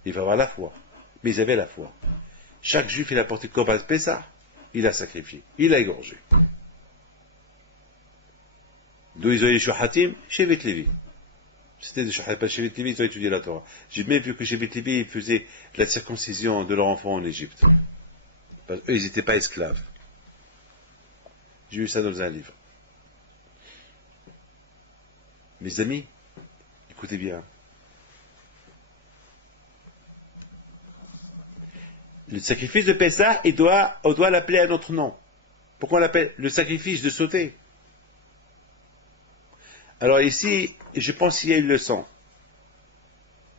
Il va avoir la foi. Mais ils avaient la foi. Chaque Juif, il a porté Korban Pessah, il a sacrifié, il a égorgé. D'où ils ont eu les Shohatim? Shevet Lévi. C'était des Shohatim, pas Shevet Lévi, ils ont étudié la Torah. J'ai même vu que Shevet Lévi, ils faisaient la circoncision de leurs enfants en Égypte. Parce qu'eux, ils n'étaient pas esclaves. J'ai lu ça dans un livre. Mes amis, écoutez bien. Le sacrifice de Pessah, on doit l'appeler à notre nom. Pourquoi on l'appelle le sacrifice de sauter? Alors ici, je pense qu'il y a une leçon.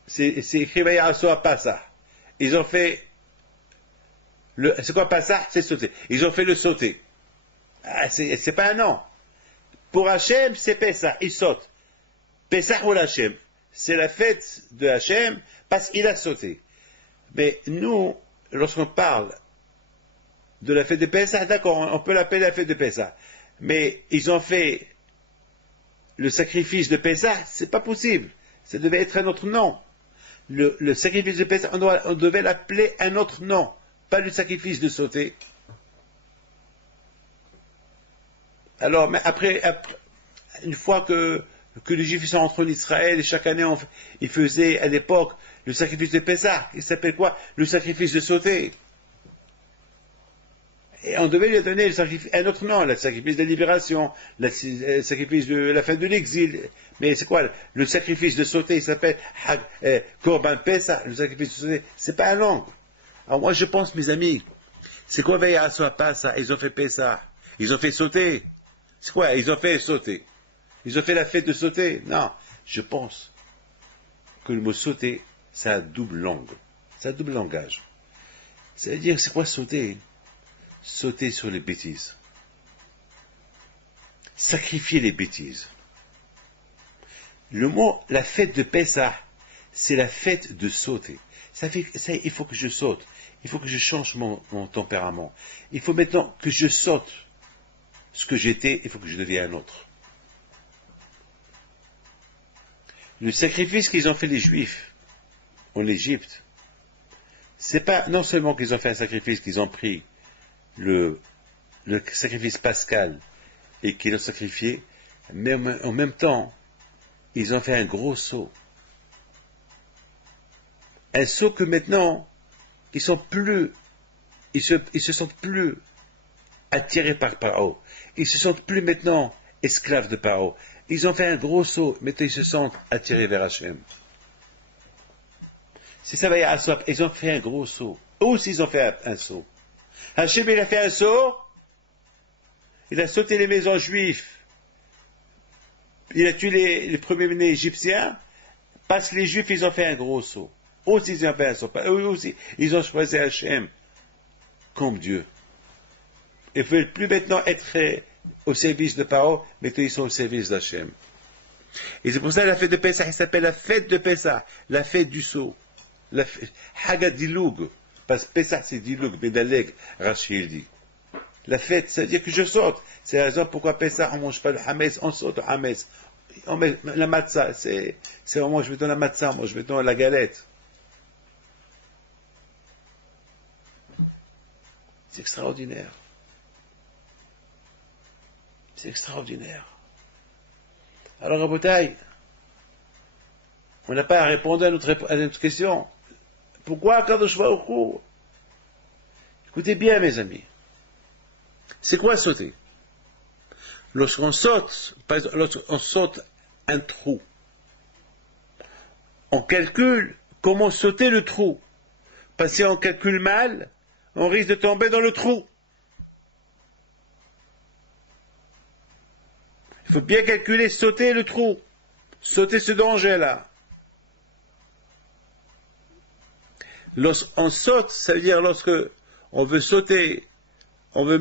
C'est écrit Vayaso Pessah. Ils ont fait c'est quoi Pessah? C'est sauter. Ils ont fait le sauter. Ah, c'est pas un nom. Pour Hachem, c'est Pessah. Ils sautent. Pessah ou Hachem. C'est la fête de Hachem parce qu'il a sauté. Mais nous, lorsqu'on parle de la fête de Pessah, d'accord, on peut l'appeler la fête de Pessah. Mais ils ont fait le sacrifice de Pessah, c'est pas possible. Ça devait être un autre nom. Le sacrifice de Pessah, on devait l'appeler un autre nom, pas le sacrifice de sauter. Alors, mais après une fois que les Juifs sont entrés en Israël, et chaque année, ils faisaient à l'époque le sacrifice de Pessah. Il s'appelle quoi? Le sacrifice de sauter. Et on devait lui donner un autre nom, le sacrifice de la libération, le sacrifice de la fin de l'exil. Mais c'est quoi? Le sacrifice de sauter, il s'appelle Korban Pessah, le sacrifice de sauter. C'est pas un nom. Alors moi, je pense, mes amis, c'est quoi veille à soi Pessah? Ils ont fait Pessah. Ils ont fait sauter. C'est quoi? Ils ont fait sauter. Ils ont fait la fête de sauter. Non, je pense que le mot sauter, ça a double langue. Ça a double langage. Ça veut dire, c'est quoi sauter? Sauter sur les bêtises. Sacrifier les bêtises. Le mot, la fête de Pessah, c'est la fête de sauter. Ça, il faut que je saute. Il faut que je change mon tempérament. Il faut maintenant que je saute ce que j'étais, il faut que je devienne un autre. Le sacrifice qu'ils ont fait les Juifs en Égypte, c'est pas non seulement qu'ils ont fait un sacrifice, qu'ils ont pris le sacrifice pascal et qu'ils l'ont sacrifié, mais en même temps, ils ont fait un gros saut. Un saut que maintenant, ils se sentent plus attirés par Paro. Ils se sentent plus maintenant esclaves de Paro. Ils ont fait un gros saut, maintenant ils se sentent attirés vers Hachem. C'est ça, ils ont fait un gros saut. Eux aussi, ils ont fait un saut. Hachem, il a fait un saut, il a sauté les maisons juives, il a tué les premiers-ministres égyptiens, parce que les Juifs, ils ont fait un gros saut. Eux aussi, ils ont fait un saut. Eux aussi, ils ont choisi Hachem comme Dieu. Ils ne veulent plus maintenant être au service de Paro, mais ils sont au service d'Hachem. Et c'est pour ça que la fête de Pessah, elle s'appelle la fête de Pessah, la fête du saut. Haga Diloug, parce que Pessah c'est Diloug, mais Daleg, Rachid dit. La fête, ça veut dire que je saute. C'est la raison pourquoi Pessah, on ne mange pas le Hametz, on saute le Hametz. On met la matzah, c'est on mange mettons la matzah, moi je mettons la galette. C'est extraordinaire. C'est extraordinaire. Alors, Rabotai, on n'a pas à répondre à notre question. Pourquoi Kadosh Baruch Hu? Écoutez bien, mes amis. C'est quoi sauter? Lorsqu'on saute, par exemple, lorsqu'on saute un trou, on calcule comment sauter le trou. Parce que si on calcule mal, on risque de tomber dans le trou. Il faut bien calculer, sauter le trou, sauter ce danger-là. Lorsqu'on saute, ça veut dire lorsque on veut sauter, on veut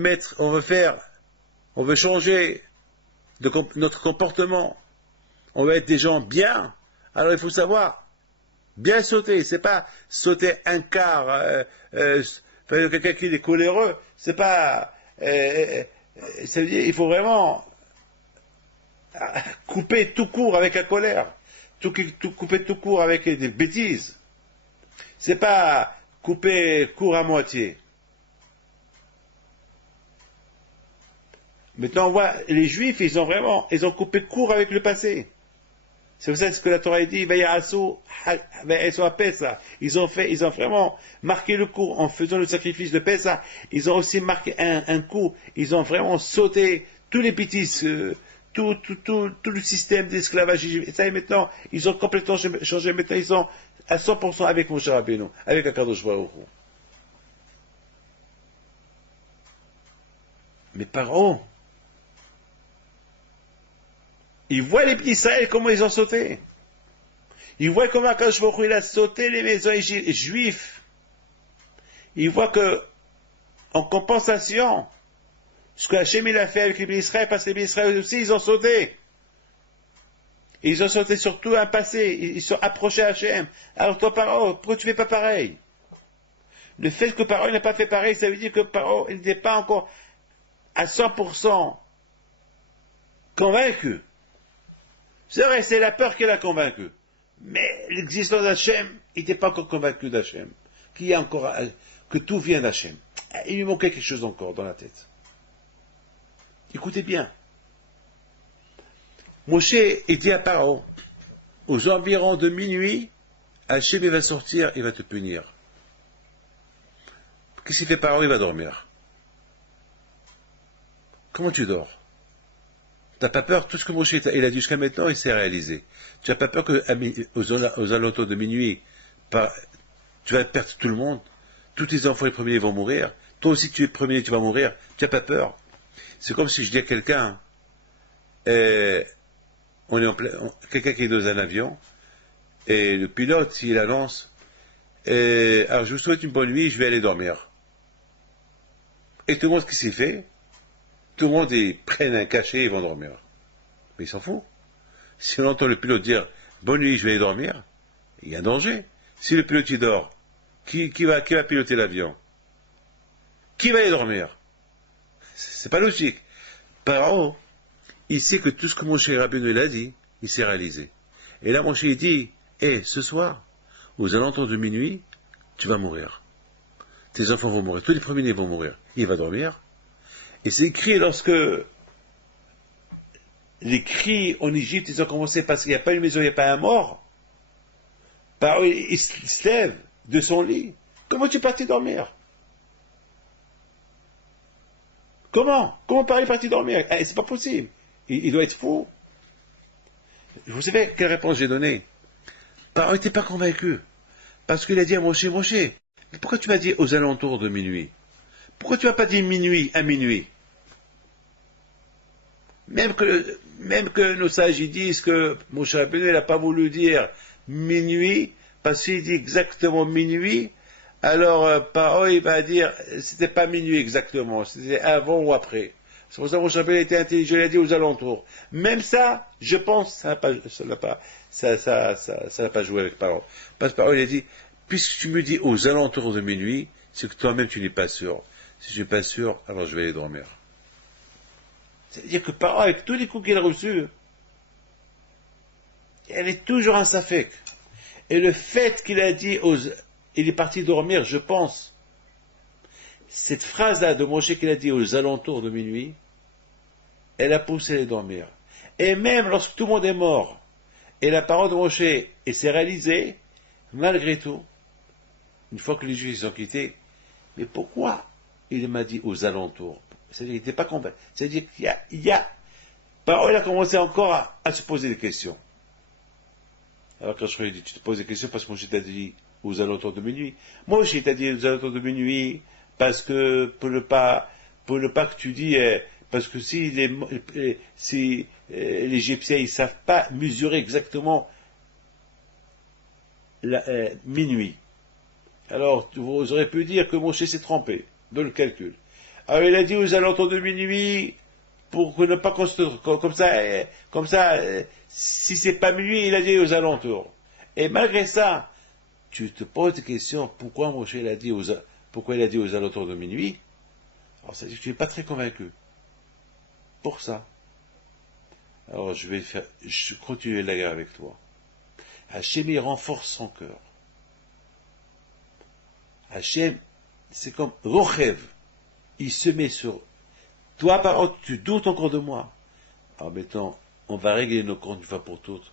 changer notre comportement, on veut être des gens bien, alors il faut savoir bien sauter, c'est pas sauter un quart, quelqu'un qui est coléreux, c'est pas, ça veut dire il faut vraiment couper tout court avec la colère, couper tout court avec des bêtises. C'est pas couper court à moitié. Maintenant, on voit, les Juifs, ils ont coupé court avec le passé. C'est pour ça que la Torah dit, ils ont vraiment marqué le coup en faisant le sacrifice de Pessah. Ils ont aussi marqué un coup. Ils ont vraiment sauté tous les bêtises, tout le système d'esclavage. Et ça, et maintenant, ils ont complètement changé. Maintenant, ils sont à 100% avec Moshe Rabbeinu, avec Akadosh Baruch Hu. Mais Paro, il voit les petits Israël, comment ils ont sauté. Il voit comment Akadosh Baruch Hu, il a sauté les maisons juives. Il voit que, en compensation, ce que Hachem il a fait avec les petits Israël, parce que les petits Israël aussi, ils ont sauté. Ils ont sauté surtout un passé, ils sont approchés à Hachem. Alors toi, Paro, pourquoi tu ne fais pas pareil? Le fait que Paro n'a pas fait pareil, ça veut dire que Paro n'était pas encore à 100% convaincu. C'est vrai, c'est la peur qui l'a convaincu. Mais l'existence d'Hachem, il n'était pas encore convaincu d'Hachem. Que tout vient d'Hachem. Il lui manquait quelque chose encore dans la tête. Écoutez bien. Moshe dit à Paro, aux environs de minuit, Hachem va sortir, il va te punir. Qu'est-ce qu'il fait Paro? Il va dormir. Comment tu dors? T'as pas peur? Tout ce que Moshe il a dit jusqu'à maintenant, il s'est réalisé. Tu n'as pas peur qu'aux alentours de minuit, tu vas perdre tout le monde? Tous tes enfants les premiers vont mourir? Toi aussi tu es le premier, tu vas mourir? Tu n'as pas peur? C'est comme si je dis à quelqu'un, quelqu'un qui est dans un avion, et le pilote, il annonce, alors je vous souhaite une bonne nuit, je vais aller dormir. Et tout le monde, ce qui s'est fait, tout le monde, ils prennent un cachet et ils vont dormir. Mais ils s'en foutent. Si on entend le pilote dire, bonne nuit, je vais aller dormir, il y a un danger. Si le pilote, il dort, qui va piloter l'avion? Qui va aller dormir? C'est pas logique. Paro, il sait que tout ce que Moshe Rabbeinu a dit, il s'est réalisé. Et là, Moshe, il dit, ce soir, aux alentours de minuit, tu vas mourir. Tes enfants vont mourir. Tous les premiers vont mourir. Il va dormir. Et c'est écrit lorsque les cris en Égypte, ils ont commencé parce qu'il n'y a pas une maison, il n'y a pas un mort. Paro, il se lève de son lit. Comment tu es parti dormir? Comment Paro est parti dormir? C'est pas possible. Il doit être fou. Vous savez quelle réponse j'ai donnée? Paro n'était pas convaincu. Parce qu'il a dit à Moshe, pourquoi tu m'as dit aux alentours de minuit? Pourquoi tu m'as pas dit minuit à minuit? Même que nos sages ils disent que Moshe Rabbeinu n'a pas voulu dire minuit, parce qu'il dit exactement minuit, alors Paro il va dire c'était pas minuit exactement, c'était avant ou après. C'est pour ça que Moshe Rabbeinu était intelligent, il a dit aux alentours. Même ça, je pense, ça n'a pas joué avec Paro. Parce que Paro, il a dit, puisque tu me dis aux alentours de minuit, c'est que toi-même tu n'es pas sûr. Si je n'ai pas sûr, alors je vais aller dormir. C'est-à-dire que Paro, avec tous les coups qu'il a reçus, elle est toujours un safek. Et le fait qu'il a dit il est parti dormir, je pense, cette phrase-là de Moshe qu'il a dit aux alentours de minuit, elle a poussé à les dormir. Et même lorsque tout le monde est mort, et la parole de Moshe s'est réalisée, malgré tout, une fois que les Juifs ont quitté, mais pourquoi il m'a dit aux alentours? C'est-à-dire qu'il n'était pas convaincu. C'est-à-dire qu'il y a, parole a commencé encore à se poser des questions. Alors quand je lui ai dit, tu te poses des questions parce que Moshe t'a dit aux alentours de minuit. Moshe t'a dit aux alentours de minuit parce que pour ne pas que tu dis, parce que si les Égyptiens ils savent pas mesurer exactement minuit, alors vous aurez pu dire que Moshe s'est trompé dans le calcul. Alors il a dit aux alentours de minuit pour ne pas comme ça, si c'est pas minuit, il a dit aux alentours. Et malgré ça, tu te poses des questions, pourquoi Moshe pourquoi il a dit aux alentours de minuit? Alors ça dit que tu n'es pas très convaincu. Pour ça. Alors je continue la guerre avec toi. Hachem, il renforce son cœur. Hachem, c'est comme Rochev. Il se met sur toi, par contre, tu doutes encore de moi. Alors maintenant, on va régler nos comptes une fois pour toutes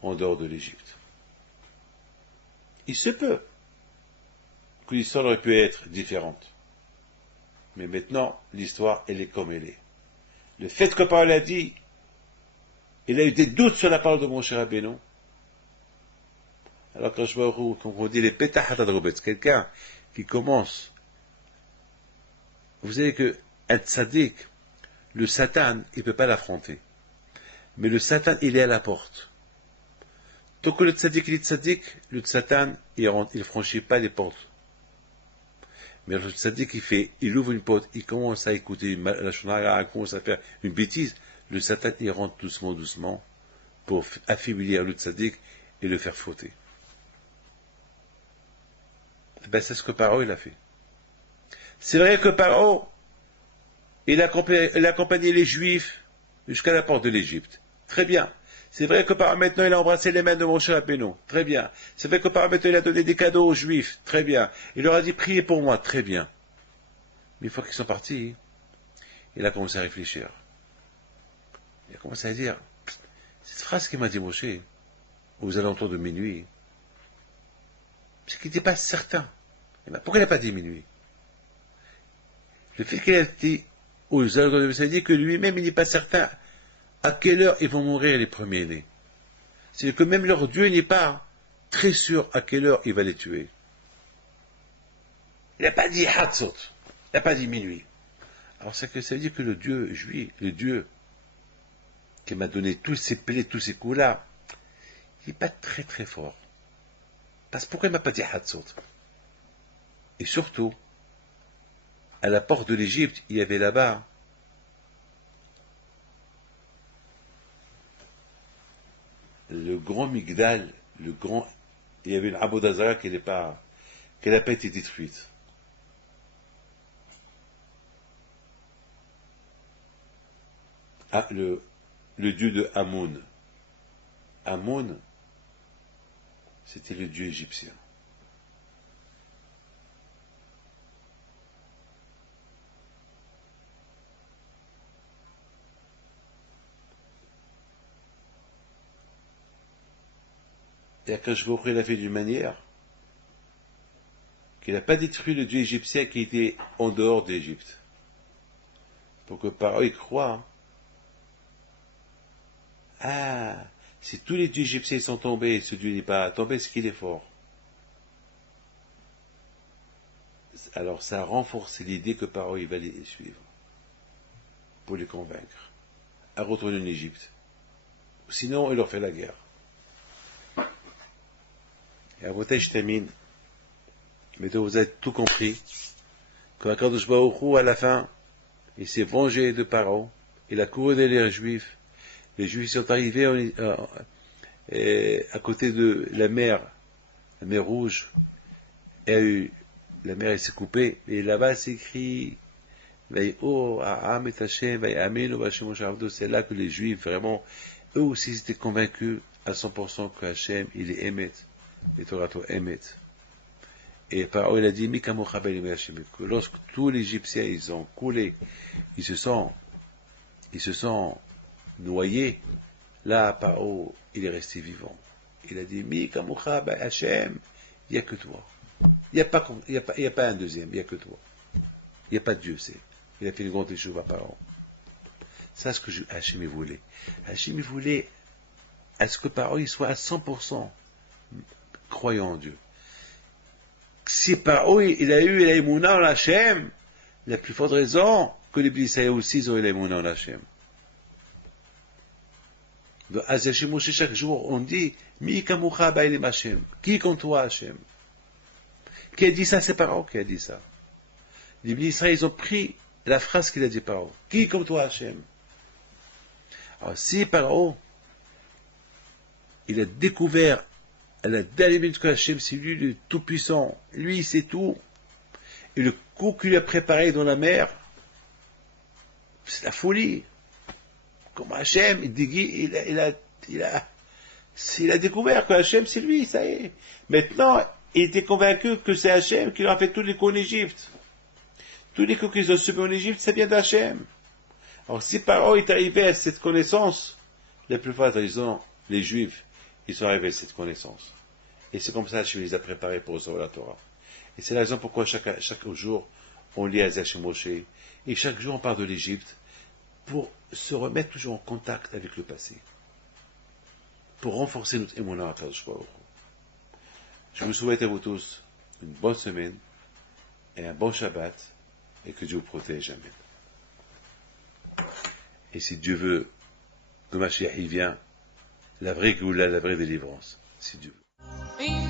en dehors de l'Égypte. Il se peut que l'histoire aurait pu être différente. Mais maintenant, l'histoire, elle est comme elle est. Le fait que Paul a dit, il a eu des doutes sur la parole de Moshe Rabbeinu. Alors quand je vois quand on dit les pétah hadrobetz, quelqu'un qui commence, vous savez que un tzaddik, le Satan, il ne peut pas l'affronter. Mais le Satan, il est à la porte. Tant que le tzaddik, il est tzaddik, le Satan, il ne franchit pas les portes. Mais le tzaddik, il ouvre une porte, il commence à écouter la shonara, il commence à faire une bêtise, le Satan, il rentre doucement, doucement, pour affaiblir le tzaddik et le faire fauter. Ben, c'est ce que Paro, il a fait. C'est vrai que Paro, il a accompagné les Juifs jusqu'à la porte de l'Égypte. Très bien. C'est vrai que par maintenant, il a embrassé les mains de Moshe Rabbeinu. Très bien. C'est vrai que par maintenant, il a donné des cadeaux aux Juifs. Très bien. Il leur a dit, priez pour moi. Très bien. Mais une fois qu'ils sont partis, il a commencé à réfléchir. Il a commencé à dire, cette phrase qu'il m'a dit Moshe, aux alentours de minuit, c'est qu'il n'était pas certain. Pourquoi il n'a pas dit minuit? Le fait qu'il ait dit aux alentours de minuit, ça veut dire que lui-même, il n'est pas certain à quelle heure ils vont mourir les premiers-nés. C'est que même leur Dieu n'est pas très sûr à quelle heure il va les tuer. Il n'a pas dit Hatzot, il n'a pas dit minuit. Alors ça veut dire que le Dieu juif, le Dieu qui m'a donné tous ces plaies, tous ces coups-là, il n'est pas très très fort. Parce que pourquoi il ne m'a pas dit Hatzot? Et surtout, à la porte de l'Égypte, il y avait là-bas le grand Migdal, il y avait une Abodazara qui n'a pas été détruite. Ah, le dieu de Ammon. Ammon, c'était le dieu égyptien. Et Akash-Baruch il a fait d'une manière qu'il n'a pas détruit le dieu égyptien qui était en dehors d'Égypte. Pour que par eux, ils croient. Ah, si tous les dieux égyptiens sont tombés, ce dieu n'est pas tombé, c'est qu'il est fort. Alors ça a renforcé l'idée que par eux, il va les suivre. Pour les convaincre. À retourner en Égypte. Sinon, il leur fait la guerre. Et à voter, je termine. Mais vous avez tout compris. Que Akadosh Baruch Hu, à la fin, il s'est vengé de Paro, il a couru derrière les Juifs. Les Juifs sont arrivés à côté de la mer Rouge, et la mer s'est coupée, et là-bas c'est écrit c'est là que les Juifs, vraiment, eux aussi étaient convaincus à 100% que Hachem, il est Emet, et Torah Emet. Et Paro, il a dit, que lorsque tous les Égyptiens, ils ont coulé, ils se sont noyés, là, Paro, il est resté vivant. Il a dit, Hachem, il n'y a que toi. Il n'y a pas un deuxième, il n'y a que toi. Il n'y a pas de Dieu, c'est. Il a fait une grande échouva par an. C'est ce que Hachem voulait. Hachem voulait à ce que Paro il soit à 100% croyant en Dieu. Si Paro il a eu l'émouna en Hachem, la plus forte raison que les Israéliens aussi ils ont eu l'émouna en Hachem. Donc, à Hachem Moshe, chaque jour, on dit, Mi kamucha ba'elim Hachem. Qui comme toi, Hachem? Qui a dit ça? C'est Paro qui a dit ça. Les Israéliens, ils ont pris la phrase qu'il a dit Paro. Qui comme toi, Hachem? Alors, si Paro, il a découvert à la dernière minute que Hachem, c'est lui le tout-puissant, lui, c'est tout, et le coup qu'il a préparé dans la mer, c'est la folie. Comme Hachem, il a découvert que Hachem, c'est lui, ça y est. Maintenant, il était convaincu que c'est Hachem qui leur a fait tous les coups en Égypte. Tous les coups qu'ils ont subis en Égypte, ça vient d'Hachem. Alors, si Paro est arrivé à cette connaissance, la plupart des gens, les Juifs, ils sont arrivés à cette connaissance. Et c'est comme ça que Hachem les a préparés pour recevoir la Torah. Et c'est la raison pourquoi chaque jour, on lit Hachem Moshe, et chaque jour, on parle de l'Égypte, pour se remettre toujours en contact avec le passé. Pour renforcer notre émouna à Kadosh Baruch Hu. Je vous souhaite à vous tous une bonne semaine, et un bon Shabbat, et que Dieu vous protège. Amen. Et si Dieu veut que Mashiach y vient, la vraie Goula, la vraie délivrance, si Dieu veut.